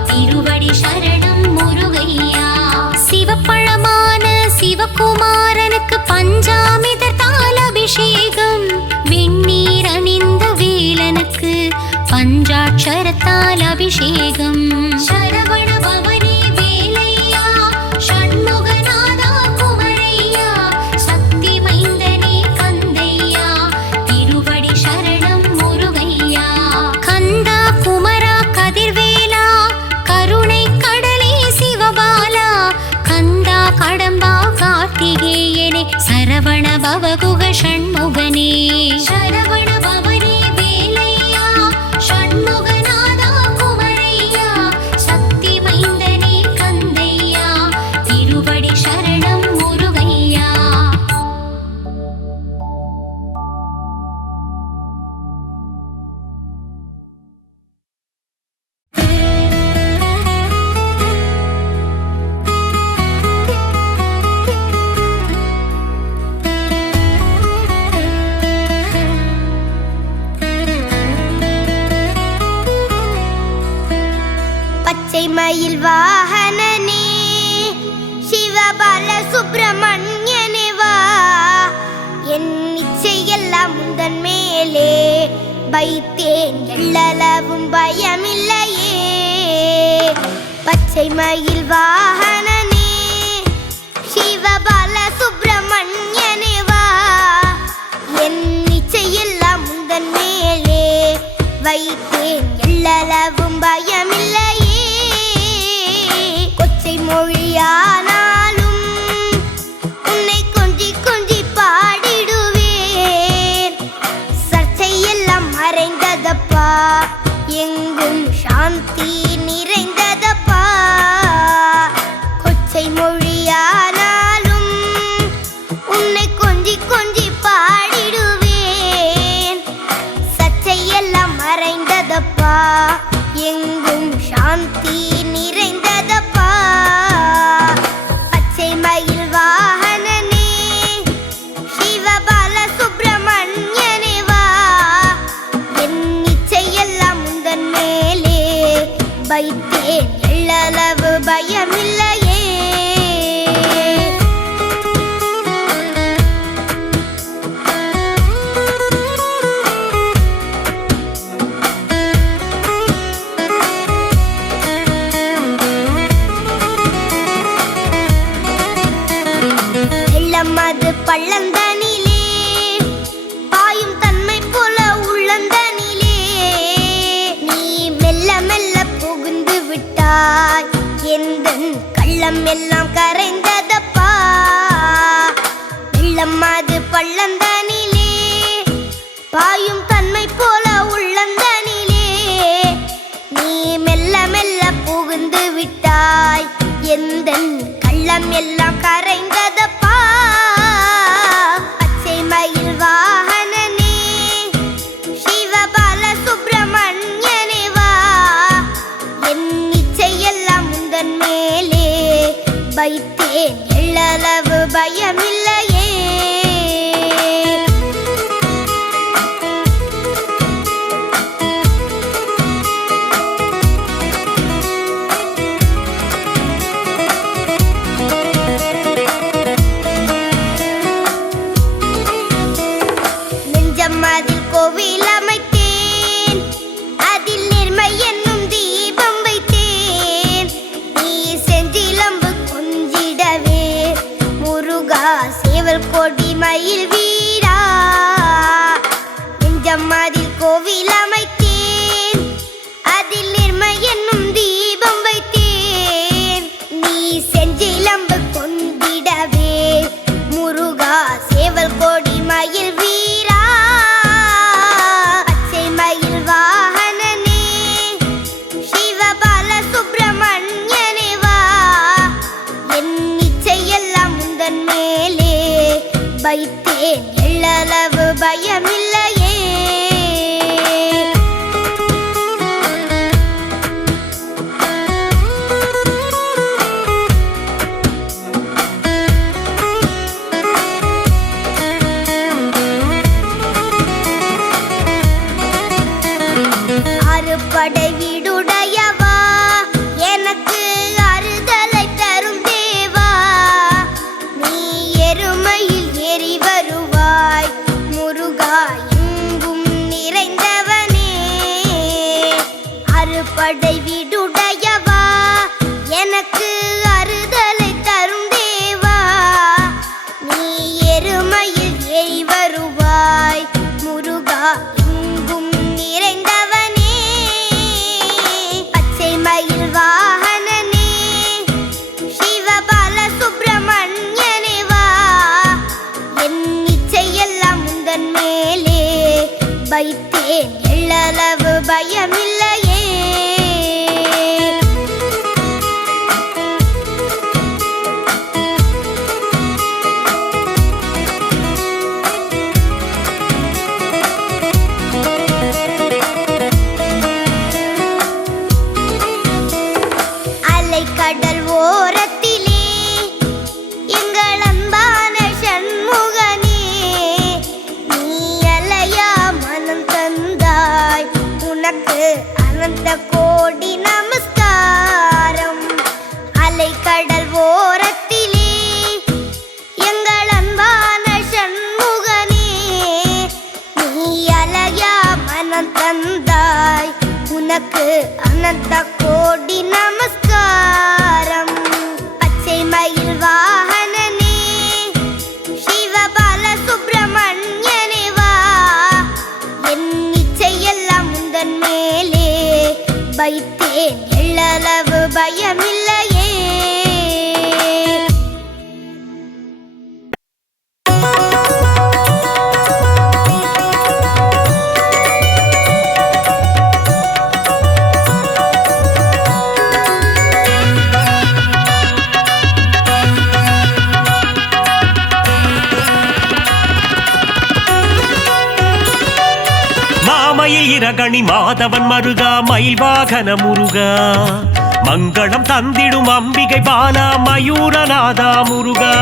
திருவடி சரணம் முருகையா. சிவப்பழமான சிவகுமாரனுக்கு பஞ்சாமிர்தத்தால் அபிஷேகம். வெந்நீர் அணிந்த வேலனுக்கு பஞ்சாட்சரத்தால் அபிஷேகம். சரவண பவனே வேலையா, ஷண்முகநாதா குமரையா, சக்தி மைந்தனே கந்தையா, திருவடி சரணம் முருகையா. கந்தா குமரா கதிர்வேலா, கருணை கடலே சிவபாலா, கந்தா கடம்பா கார்த்திகேயனே, சரவண பவகுக ஷண்முகனே. சரவண பவனே வேலையா, ஷண்முகநாதா குமரையா, சக்தி மைந்தனே கந்தையா, திருவடி சரணம் முருகையா. பச்சை மயில் வாகனனே, சிவபால சுப்பிரமணியனே வா. என் இச்சையெல்லாம் உந்தன் மேலே வைத்தேன், எள்ளளவும் பயமில்லையே. பச்சை மயில் வாகனனே, சிவபால சுப்பிரமணியனே வா. என் இச்சையெல்லாம் உந்தன் மேலே வைத்தேன், எள்ளளவும் பயமில்லையே. கொச்சை மொழியானாலும் உன்னை கொஞ்சி கொஞ்சி பாடிடுவேன். சர்ச்சையெல்லாம் மறைந்ததப்பா, எங்கும் சாந்தி நிறைந்ததப்பா. கொச்சை மொழியானாலும் உன்னை கொஞ்சி கொஞ்சி பாடிடுவேன். சர்ச்சையெல்லாம் மறைந்ததப்பா, எங்கும் சாந்தி நிறைந்ததப்பா. பச்சை மயில் வாகனனே, சிவபால சுப்பிரமணியனே வா. கோவில் அமைத்தேன், அதில் நிர்மை என்னும் தீபம் வைத்தேன். நீ செஞ்சிலம்பு கொண்டிடவே முருகா சேவல் கோடி மயில் வீரா, பச்சை மயில் வாகனனே சிவபால சுப்பிரமணியனே வா. என் இச்சையெல்லாம் முந்தன் மேலே வைத்தேன், எள்ளளவு பயமில்லையே. அறுபடை வீடுடையவா, எனக்கு அறுதலை தரும் தேவா. நீ எருமையில் ஏறி வருவாய் முருகா, எங்கும் நிறைந்தவனே. அறுபடை வீடுடையவா, எனக்கு அறுதலை தரும் தேவா. நீ எருமையில் ஏறி வருவாய் முருகா, எங்கும் நிறைந்தவனே. பச்சை மயில் வாகனனே சிவபால சுப்பிரமணியனே வா. என் இச்சையெல்லாம் முந்தன் மேலே வைத்தேன், எள்ளளவு பயமில்லையே. அலைக்கடல் ஓரத்திலே எங்கள் அன்பான சண்முகனே, நீ அலையா மனம் தந்தாய், உனக்கு அனந்த கோடி நமஸ்காரம். அலைக்கடல் ஓரத்திலே எங்கள் அன்பான சண்முகனே, நீ அலையா மனம் தந்தாய், உனக்கு அனந்த கோடி நமஸ்காரம். பச்சை மயில் வாகனனே சிவபால சுப்பிரமணியனே வா. என் இச்சையெல்லாம் முந்தன் மேலே வைத்தேன், எள்ளளவு பயமில்லையே. மாமயில் இரகணி மாதவன் மருகா, மயில் வாகன முருகா. மங்களம் தந்திடும் அம்பிகை பாலா, மயூரநாதா முருகா.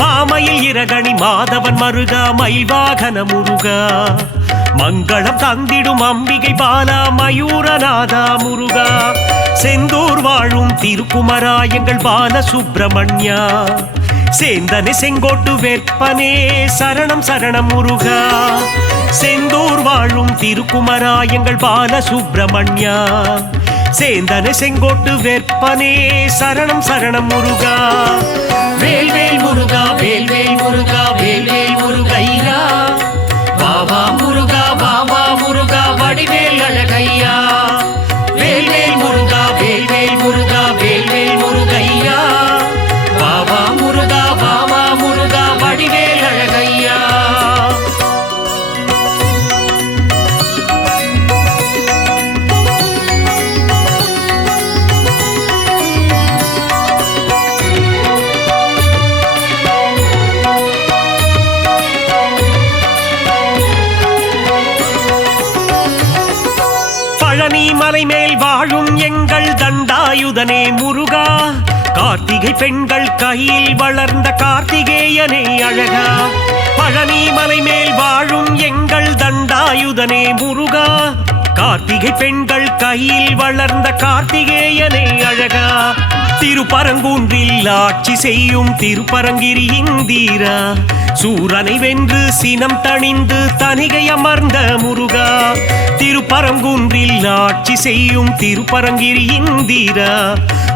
மாமயில் இரகணி மாதவன் மருகா, மயில் வாகன முருகா. மங்களம் தந்திடும் அம்பிகை பாலா, மயூரநாதா முருகா. செந்தூர் வாழும் திருக்குமரா எங்கள் பால சுப்பிரமணியா. சேந்தனே செங்கோட்டு வேற்பனே சரணம் சரணம் முருகா. செந்தூர் வாழும் திருக்குமரா எங்கள் பால சுப்பிரமணியா. சேந்தனே செங்கோட்டு வேற்பனே சரணம் சரணம் முருகா. வேல்வேல் முருகா வேல்வேல் முருகா வேல்வேல் முருகையா. வாவா முருகா வாவா முருகா வடிவேல் அழகையா. வேல்வேல் முருகா வேல்வேல் முருகா வேல்வேல் முருகையா. வாவா முருகா வாவா முருகா வடிவேல் அழகையா. பழனி மலை மேல் வாழும் எங்கள் தண்டாயுதனே முருகா. கார்த்திகை பெண்கள் கையில் வளர்ந்த கார்த்திகேயனே அழகா. பழனி மலை மேல் வாழும் எங்கள் தண்டாயுதனே முருகா. கார்த்திகை பெண்கள் கையில் வளர்ந்த கார்த்திகேயனே அழகா. திருப்பரங்குன்றில் ஆட்சி செய்யும் திருப்பரங்கிரி இந்தீரா. சூரனை வென்று சினம் தணிந்து தனிகை அமர்ந்த முருகா. திருப்பரங்குன்றில் ஆட்சி செய்யும் திருப்பரங்கிரி இந்தீரா.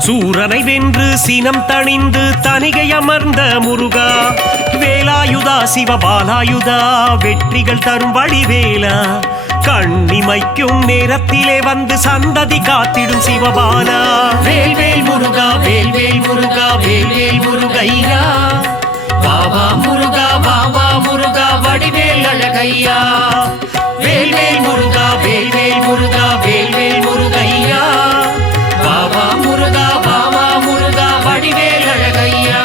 சூரனை வென்று சினம் தணிந்து தனிகை அமர்ந்த முருகா. வேலாயுதா சிவபாலாயுதா வெற்றிகள் தரும் வடிவேலா. இமைக்கும் நேரத்திலே வந்து சந்ததி காத்திடும் சிவபாலா. வேல்வேல் முருகா வேல்வேல் முருகா வேல்வேல் முருகையா, பாபா முருகா பாபா முருகா வடிவேல் அழகையா. வேல்வேல் முருகா வேல்வேல் முருகா வேல்வேல் முருகையா, பாபா முருகா பாபா முருகா வடிவேல் அழகையா.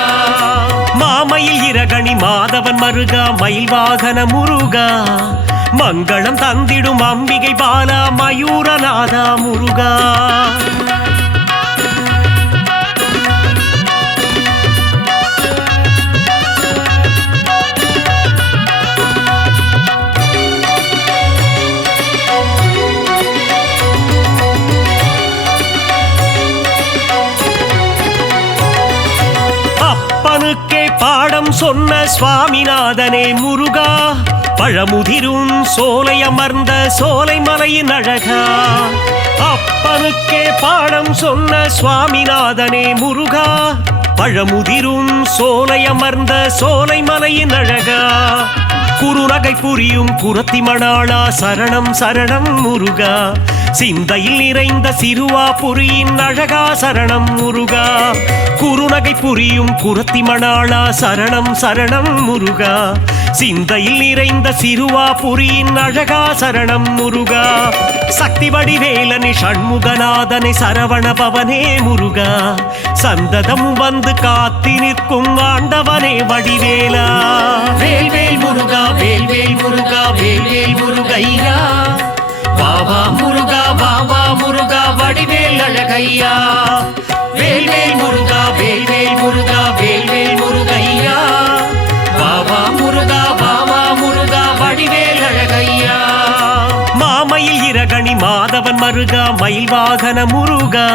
மாமையில் இரகணி மாதவன் மருகா மயில் வாகன முருகா, மங்களம் தந்திடும் அம்பிகை பாலா மயூரநாதா முருகா. அப்பனுக்கே பாடம் சொன்ன சுவாமிநாதனே முருகா, பழமுதிரும் சோலை அமர்ந்த சோலை மலையின் அழகா. அப்பனுக்கே பாடம் சொன்ன சுவாமிநாதனே முருகா, பழமுதிரும் சோலை அமர்ந்த சோலை மலையின் அழகா. குறுநகை புரியும் குரத்தி மணாளா சரணம் சரணம் முருகா, சிந்தையில் நிறைந்த சிறுவாபுரியின் அழகா சரணம் முருகா. குறுநகை புரியும் குரத்தி மணாளா சரணம் சரணம் முருகா, சிந்தையில் நிறைந்த சிறுவாபுரியின் அழகா சரணம் முருகா. சக்தி வடிவேலனே சண்முகநாதனை சரவண பவனே முருகா, சந்ததம் வந்து காத்தி நிற்கும் ஆண்டவனே வடிவேலா. வேல்வேல் முருகா வேல்வேல் முருகா வேல்வேல் முருகையா, பாபா முருகா பாபா முருகா வடிவேல் அழகையா. வேல்வேல் முருகா வேல்வேல் முருகா வேல்வேல் முருகையா, பாபா முருகா பாபா முருகா வடிவேல் அழகையா. மாமையில் இரகணி மாதவன் மருகா மயில் வாகன முருகா,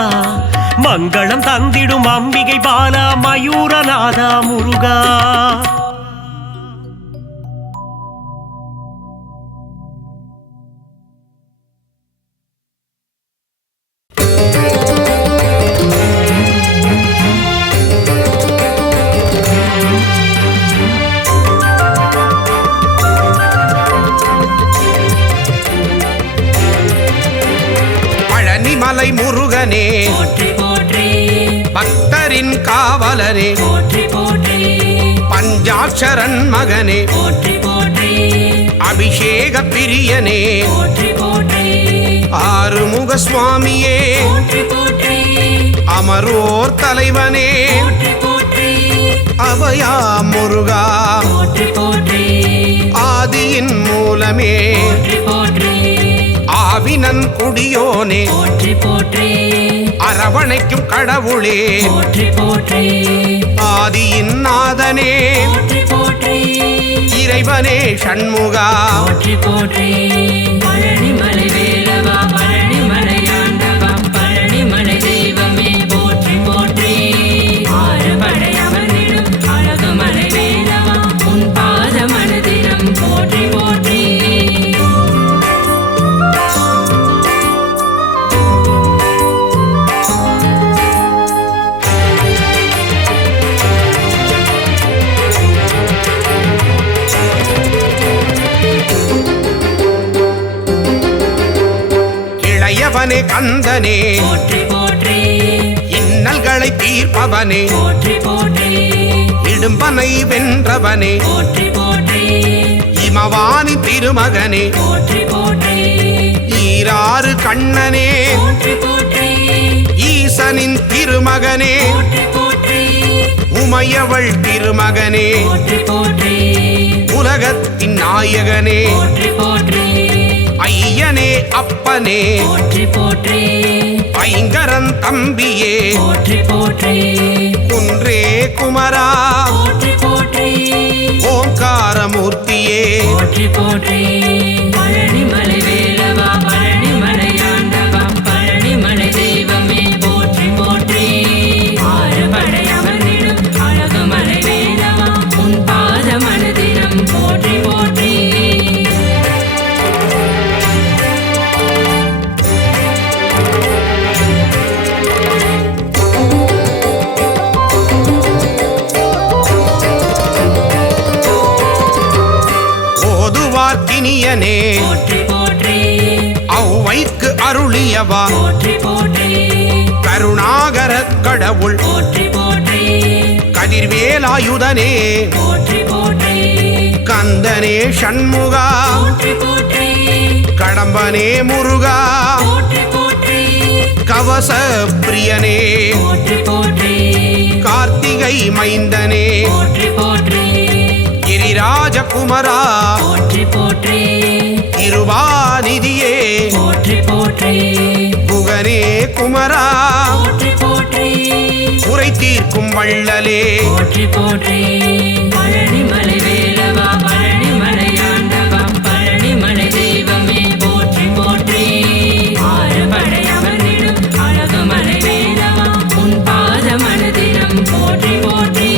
மங்களம் தந்திடும் அம்பிகை பாலா மயூரநாதா முருகா. மலை முருகனே போற்றி போற்றி, பக்தரின் காவலனே போற்றி போற்றி, பஞ்சாட்சரன் மகனே போற்றி போற்றி, அபிஷேக பிரியனே போற்றி போற்றி, ஆறுமுக சுவாமியே போற்றி போற்றி, அமரோர் தலைவனே போற்றி போற்றி, அபயா முருகா போற்றி போற்றி, ஆதியின் மூலமே போற்றி போற்றி, ஆவினன் குடியோனே போற்றி போற்றி, அரவணைக்கும் கடவுளே போற்றி போற்றி, ஆதியின் நாதனே போற்றி போற்றி, இறைவனே சண்முகா போற்றி போற்றி. பழனிமலை வேலவா பழனிமலை ஆண்டவா பழனிமலை தெய்வமே போற்றி போற்றி, ஆறுபடை அமர்ந்திடும் அழகுமலை வேலவா உன் பாத மனதிடம் போற்றி போற்றி. இளையவனே கந்தனே போற்றி போற்றி, இன்னல்களை தீர்ப்பவனே போற்றி போற்றி, இடும்பனை வென்றவனே போற்றி போற்றி, இமவானி திருமகனே போற்றி போற்றி, ஈராறு கண்ணனே போற்றி போற்றி, ஈசனின் திருமகனே போற்றி போற்றி, உமையவள் திருமகனே போற்றி போற்றி, உலகத்தின் நாயகனே போற்றி போற்றி, ஐயனே அப்பனே போற்றி போற்றி, ஐங்கரன் தம்பியே போற்றி போற்றி, குன்றே குமரா போற்றி போற்றி, ஓங்காரமூர்த்தியே போற்றி போற்றி. பழனிமலை வேலவா பழனிமலை ஆண்டவா பழனிமலை தெய்வமே போற்றி போற்றி, ஆறுபடை அமர்ந்திடும் அழகுமலை வேலவா உன் பாத மனதிடம் போற்றி போற்றி. ஓதுவார்க்கினியனே போற்றி போற்றி, அருளியவா போற்றி போற்றி கருணாகர கடவுள் போற்றி போற்றி கதிர்வேலாயுதனே போற்றி போற்றி கந்தனே சண்முகா போற்றி போற்றி கடம்பனே முருகா போற்றி போற்றி கவச பிரியனே போற்றி போற்றி கார்த்திகை மைந்தனே போற்றி போற்றி கிரிராஜகுமரா போற்றி போற்றி திருவாநிதியே போற்றி போற்றி குகனே குமரா போற்றி போற்றி குறை தீர்க்கும் வள்ளலே போற்றி போற்றி பழனிமலை வேலவா பழனிமலையாண்டவா பழனிமலை தெய்வமே போற்றி போற்றி ஆறுபடை அமர்ந்திடும் அழகுமலை வேலவா உன் பாத மனதிடம் போற்றி போற்றி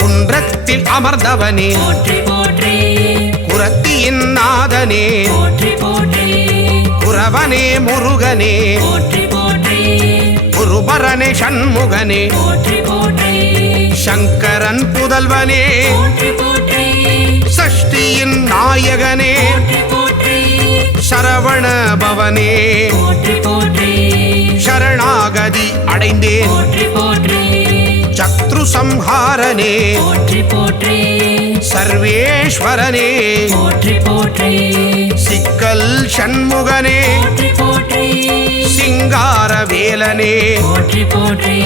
குன்றத்தில் அமர்ந்தவனே போற்றி போற்றி குரத்தியின் நாதனே போற்றி போற்றி குரவனே முருகனே போற்றி போற்றி குருபரனே சண்முகனே போற்றி போற்றி சங்கரன் புதல்வனே போற்றி போற்றி சஷ்டியின் நாயகனே போற்றி போற்றி சரவண பவனே போற்றி போற்றி சரணாகதி அடைந்தேன் போற்றி போற்றி சத்ரு சம்ஹாரனே போற்றி போற்றி சர்வேஸ்வரனே போற்றி போற்றி சிக்கல் சண்முகனே போற்றி போற்றி சிங்கார வேலனே போற்றி போற்றி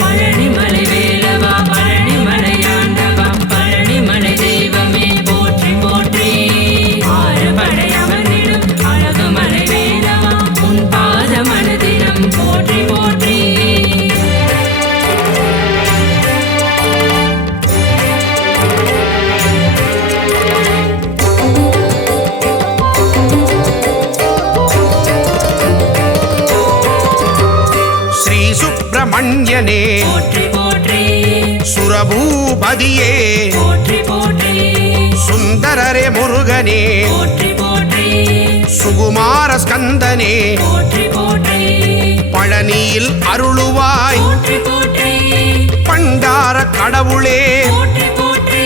பழனிமலை வேலவா பழனிமலையாண்டவா பழனிமலை தெய்வமே போற்றி போற்றி ஆறுபடை அமர்ந்திடும் அழகுமலை வேலவா உன் பாத மனதிடம் போற்றி போற்றி ஸ்ரீ சுப்பிரமணியனே போற்றி போற்றி சுரபூபதியே போற்றி போற்றி சுந்தரரே முருகனே போற்றி போற்றி சுகுமார ஸ்கந்தனே போற்றி போற்றி பழனியில் அருளுவாய் போற்றி போற்றி பண்டார கடவுளே போற்றி போற்றி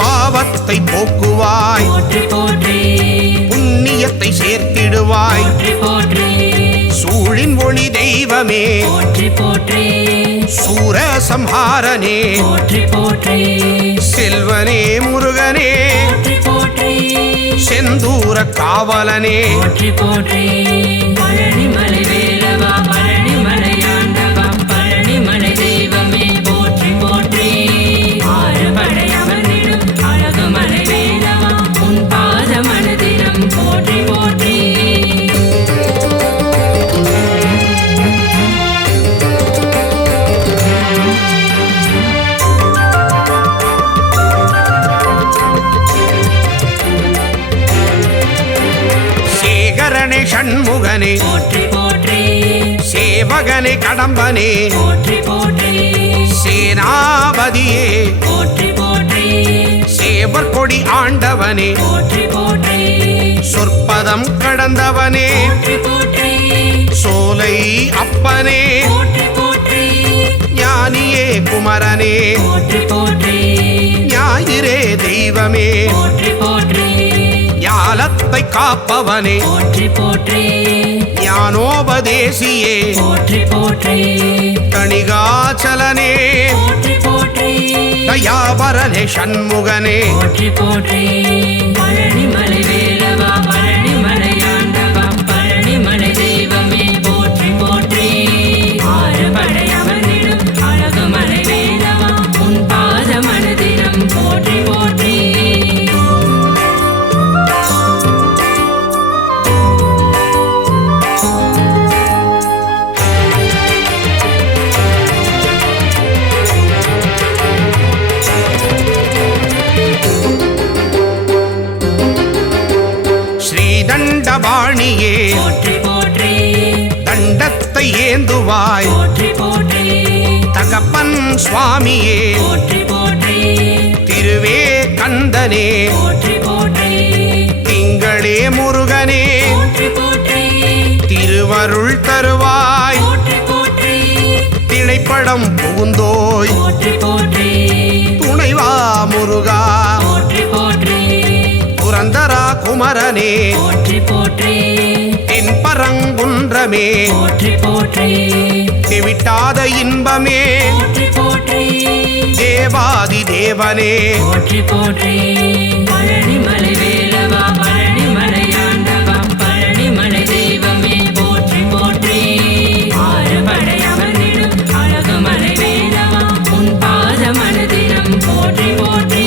பாவத்தை போக்குவாய் போற்றி போற்றி புண்ணியத்தை சேர்த்திடுவாய் போற்றி போற்றி சூழின் ஒளி தெய்வமே போற்றி போற்றி சூர சம்ஹாரனே போற்றி போற்றி செல்வனே முருகனே போற்றி போற்றி செந்தூர காவலனே போற்றி போற்றி பழனிமலை வேலவா பழனிமலையாண்டவா பழனிமலை தெய்வமே போற்றி போற்றி ஆறுபடை அமர்ந்திடும் அழகுமலை வேலவா உன் பாத மனதிடம் போற்றி போற்றி சேகரனே சண்முகனே போற்றி போற்றி சேவகனே கடம்பனே போற்றி போற்றி சேனாபதியே போற்றி போற்றி சேவர் கொடி ஆண்டவனே போற்றி போற்றி சொற்பதம் கடந்தவனே போற்றி போற்றி சோலை அப்பனே போற்றி போற்றி ஞானியே குமரனே போற்றி போற்றி ஞாயிறே தெய்வமே போற்றி போற்றி ஞாலத்தை காப்பவனே போற்றி போற்றி ஞானோபதேசியே போற்றி போற்றி கணிகாச்சலனே போற்றி போற்றி தயாபரனே சண்முகனே போற்றி போற்றி பழனிமலை வேலவா பழனிமலையாண்டவா பழனிமலை தெய்வமே போற்றி போற்றி ஆறுபடை அமர்ந்திடும் அழகுமலை வேலவா உன் பாத மனதிடம் போற்றி போற்றி ஸ்ரீதண்டபாணியே போற்றி போற்றி தண்டத்தை ஏந்துவாய் போற்றி போற்றி தகப்பன் சுவாமியே போற்றி போற்றி திருவே கந்தனே போற்றி போற்றி திங்களே எங்களிடம் புகுந்தோய் போற்றி போற்றி துணைவா முருகா போற்றி போற்றி புரந்தரா குமரனே போற்றி போற்றி தென் பரங்குன்றமே போற்றி போற்றி விட்டாத இன்பமே போற்றி போற்றி தேவாதி தேவனே போற்றி போற்றி பழனிமலை வேலவா பழனிமலையாண்டவா பழனிமலை தெய்வமே போற்றி போற்றி ஆறுபடை அமர்ந்திடும் அழகுமலை வேலவா உன் பாத மனதினம் போற்றி போற்றி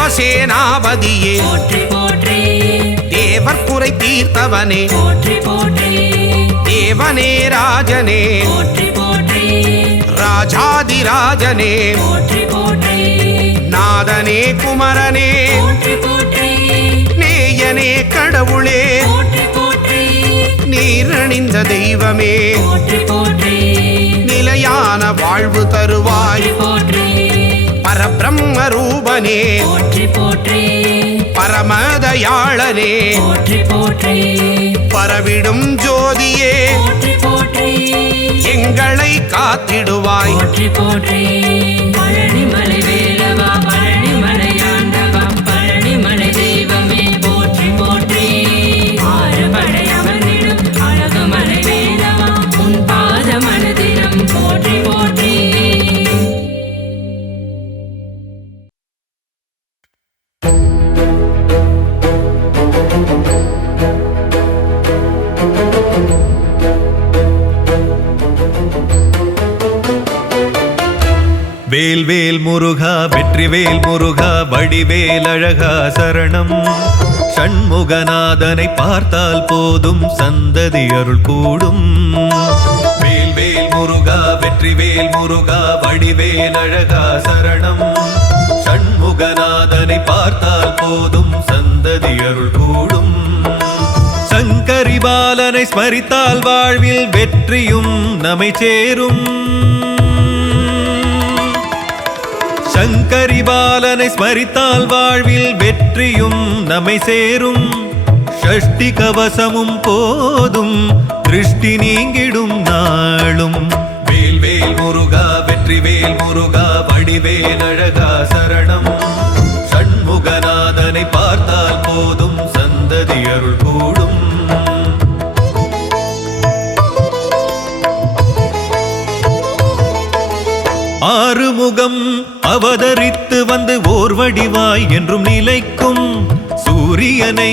தேவசேனாபதியே போற்றி போற்றி தேவர் குறை தீர்த்தவனே போற்றி போற்றி தேவனே ராஜனே போற்றி போற்றி ராஜாதிராஜனே போற்றி போற்றி நாதனே குமரனே போற்றி போற்றி நேயனே கடவுளே போற்றி போற்றி நீரணிந்த தெய்வமே போற்றி போற்றி நிலையான வாழ்வு தருவாய் போற்றி பரபிரம்ம ரூபனே போற்றி போற்றி பரமதயாளனே போற்றி போற்றி பரவிடும் ஜோதியே போற்றி போற்றி எங்களை காத்திடுவாய் போற்றி போற்றி பழனிமலை வேலவா பழனிமலையாண்டவா பழனிமலை தெய்வமே போற்றி போற்றி ஆறுபடை அமர்ந்திடும் அழகுமலை வேலவா உன் பாத மனதினம் போற்றி போற்றி வேல்வேல் முருகா வெற்றிவேல் முருகா வடிவேல் அழகா சரணம் ஷண்முகநாதனை பார்த்தால் போதும் சந்ததி அருள் கூடும் வேல்வேல் முருகா வெற்றிவேல் முருகா வடிவேல் அழகா சரணம் ஷண்முகநாதனை பார்த்தால் போதும் சந்ததி அருள் கூடும் சங்கரி பாலனை ஸ்மரித்தால் வாழ்வில் வெற்றியும் நம்மை சேரும் சங்கரி பாலனை ஸ்மரித்தால் வாழ்வில் வெற்றியும் நம்மை சேரும் ஷஷ்டி கவசமும் போதும் திருஷ்டி நீங்கிடும் நாளும் வேல்வேல் முருகா வெற்றிவேல் முருகா வடிவேல் அழகா சரணம் ஷண்முகநாதனை பார்த்தால் போதும் சந்ததி அருள் கூடும் ஆறுமுகம் அவதரித்து வந்து ஓர் வடிவாய் என்றும் நிலைக்கும் சூரியனை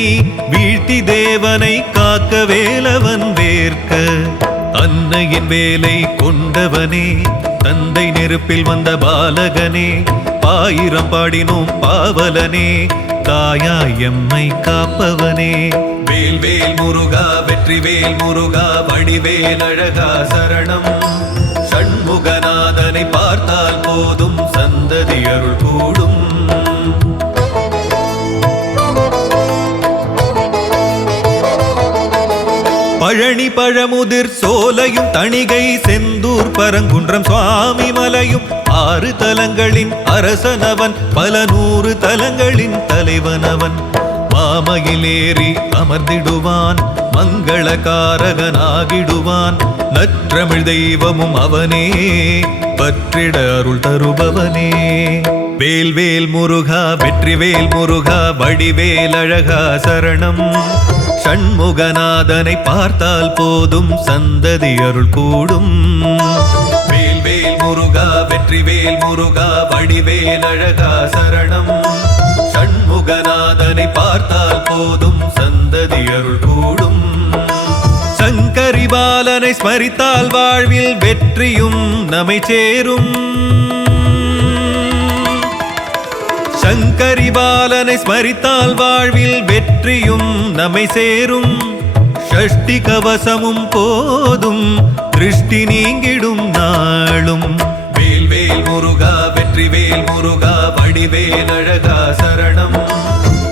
வீழ்த்தி தேவனை காக்க வேலவன் வேர்க்க அன்னையின் வேலை கொண்டவனே தந்தை நெருப்பில் வந்த பாலகனே பாயிரம் பாடினோம் பாவலனே தாயாய் எம்மை காப்பவனே வேல்வேல் முருகா வெற்றிவேல் முருகா வடிவேல் அழகா சரணம் ஷண்முகநாதனை பார்த்தால் போதும் சந்ததி அருள் கூடும் பழனி பழமுதிர் சோலையும் தணிகை செந்தூர் பரங்குன்றம் சுவாமி மலையும் 6 தலங்களின் அரசனவன் பல 100 தலங்களின் தலைவனவன் மாமையிலேறி அமர்ந்திடுவான் மங்களகாரகனாகிடுவான் நற்றமிழ் தெய்வமும் அவனே பற்றிட அருள் தருபவனே வேல்வேல் முருகா வெற்றிவேல் முருகா வடிவேல் அழகா சரணம் ஷண்முகநாதனை பார்த்தால் போதும் சந்ததி அருள் கூடும் வேல்வேல் முருகா வெற்றிவேல் முருகா வடிவேல் அழகா சரணம் ஷண்முகநாதனை பார்த்தால் போதும் சந்ததி அருள் கூடும் சங்கரி பாலனை ஸ்மரித்தால் வாழ்வில் வெற்றியும் நம்மை சேரும் சங்கரி பாலனை ஸ்மரித்தால் வாழ்வில் வெற்றியும் நம்மை சேரும் ஷஷ்டி கவசமும் போதும் திருஷ்டி நீங்கிடும் நாளும் வேல்வேல் முருகா வெற்றிவேல் முருகா வடிவேல் அழகா சரணம்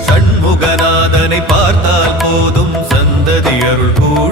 ஷண்முகநாதனை பார்த்தால் போதும் சந்ததி அருள் கூடும்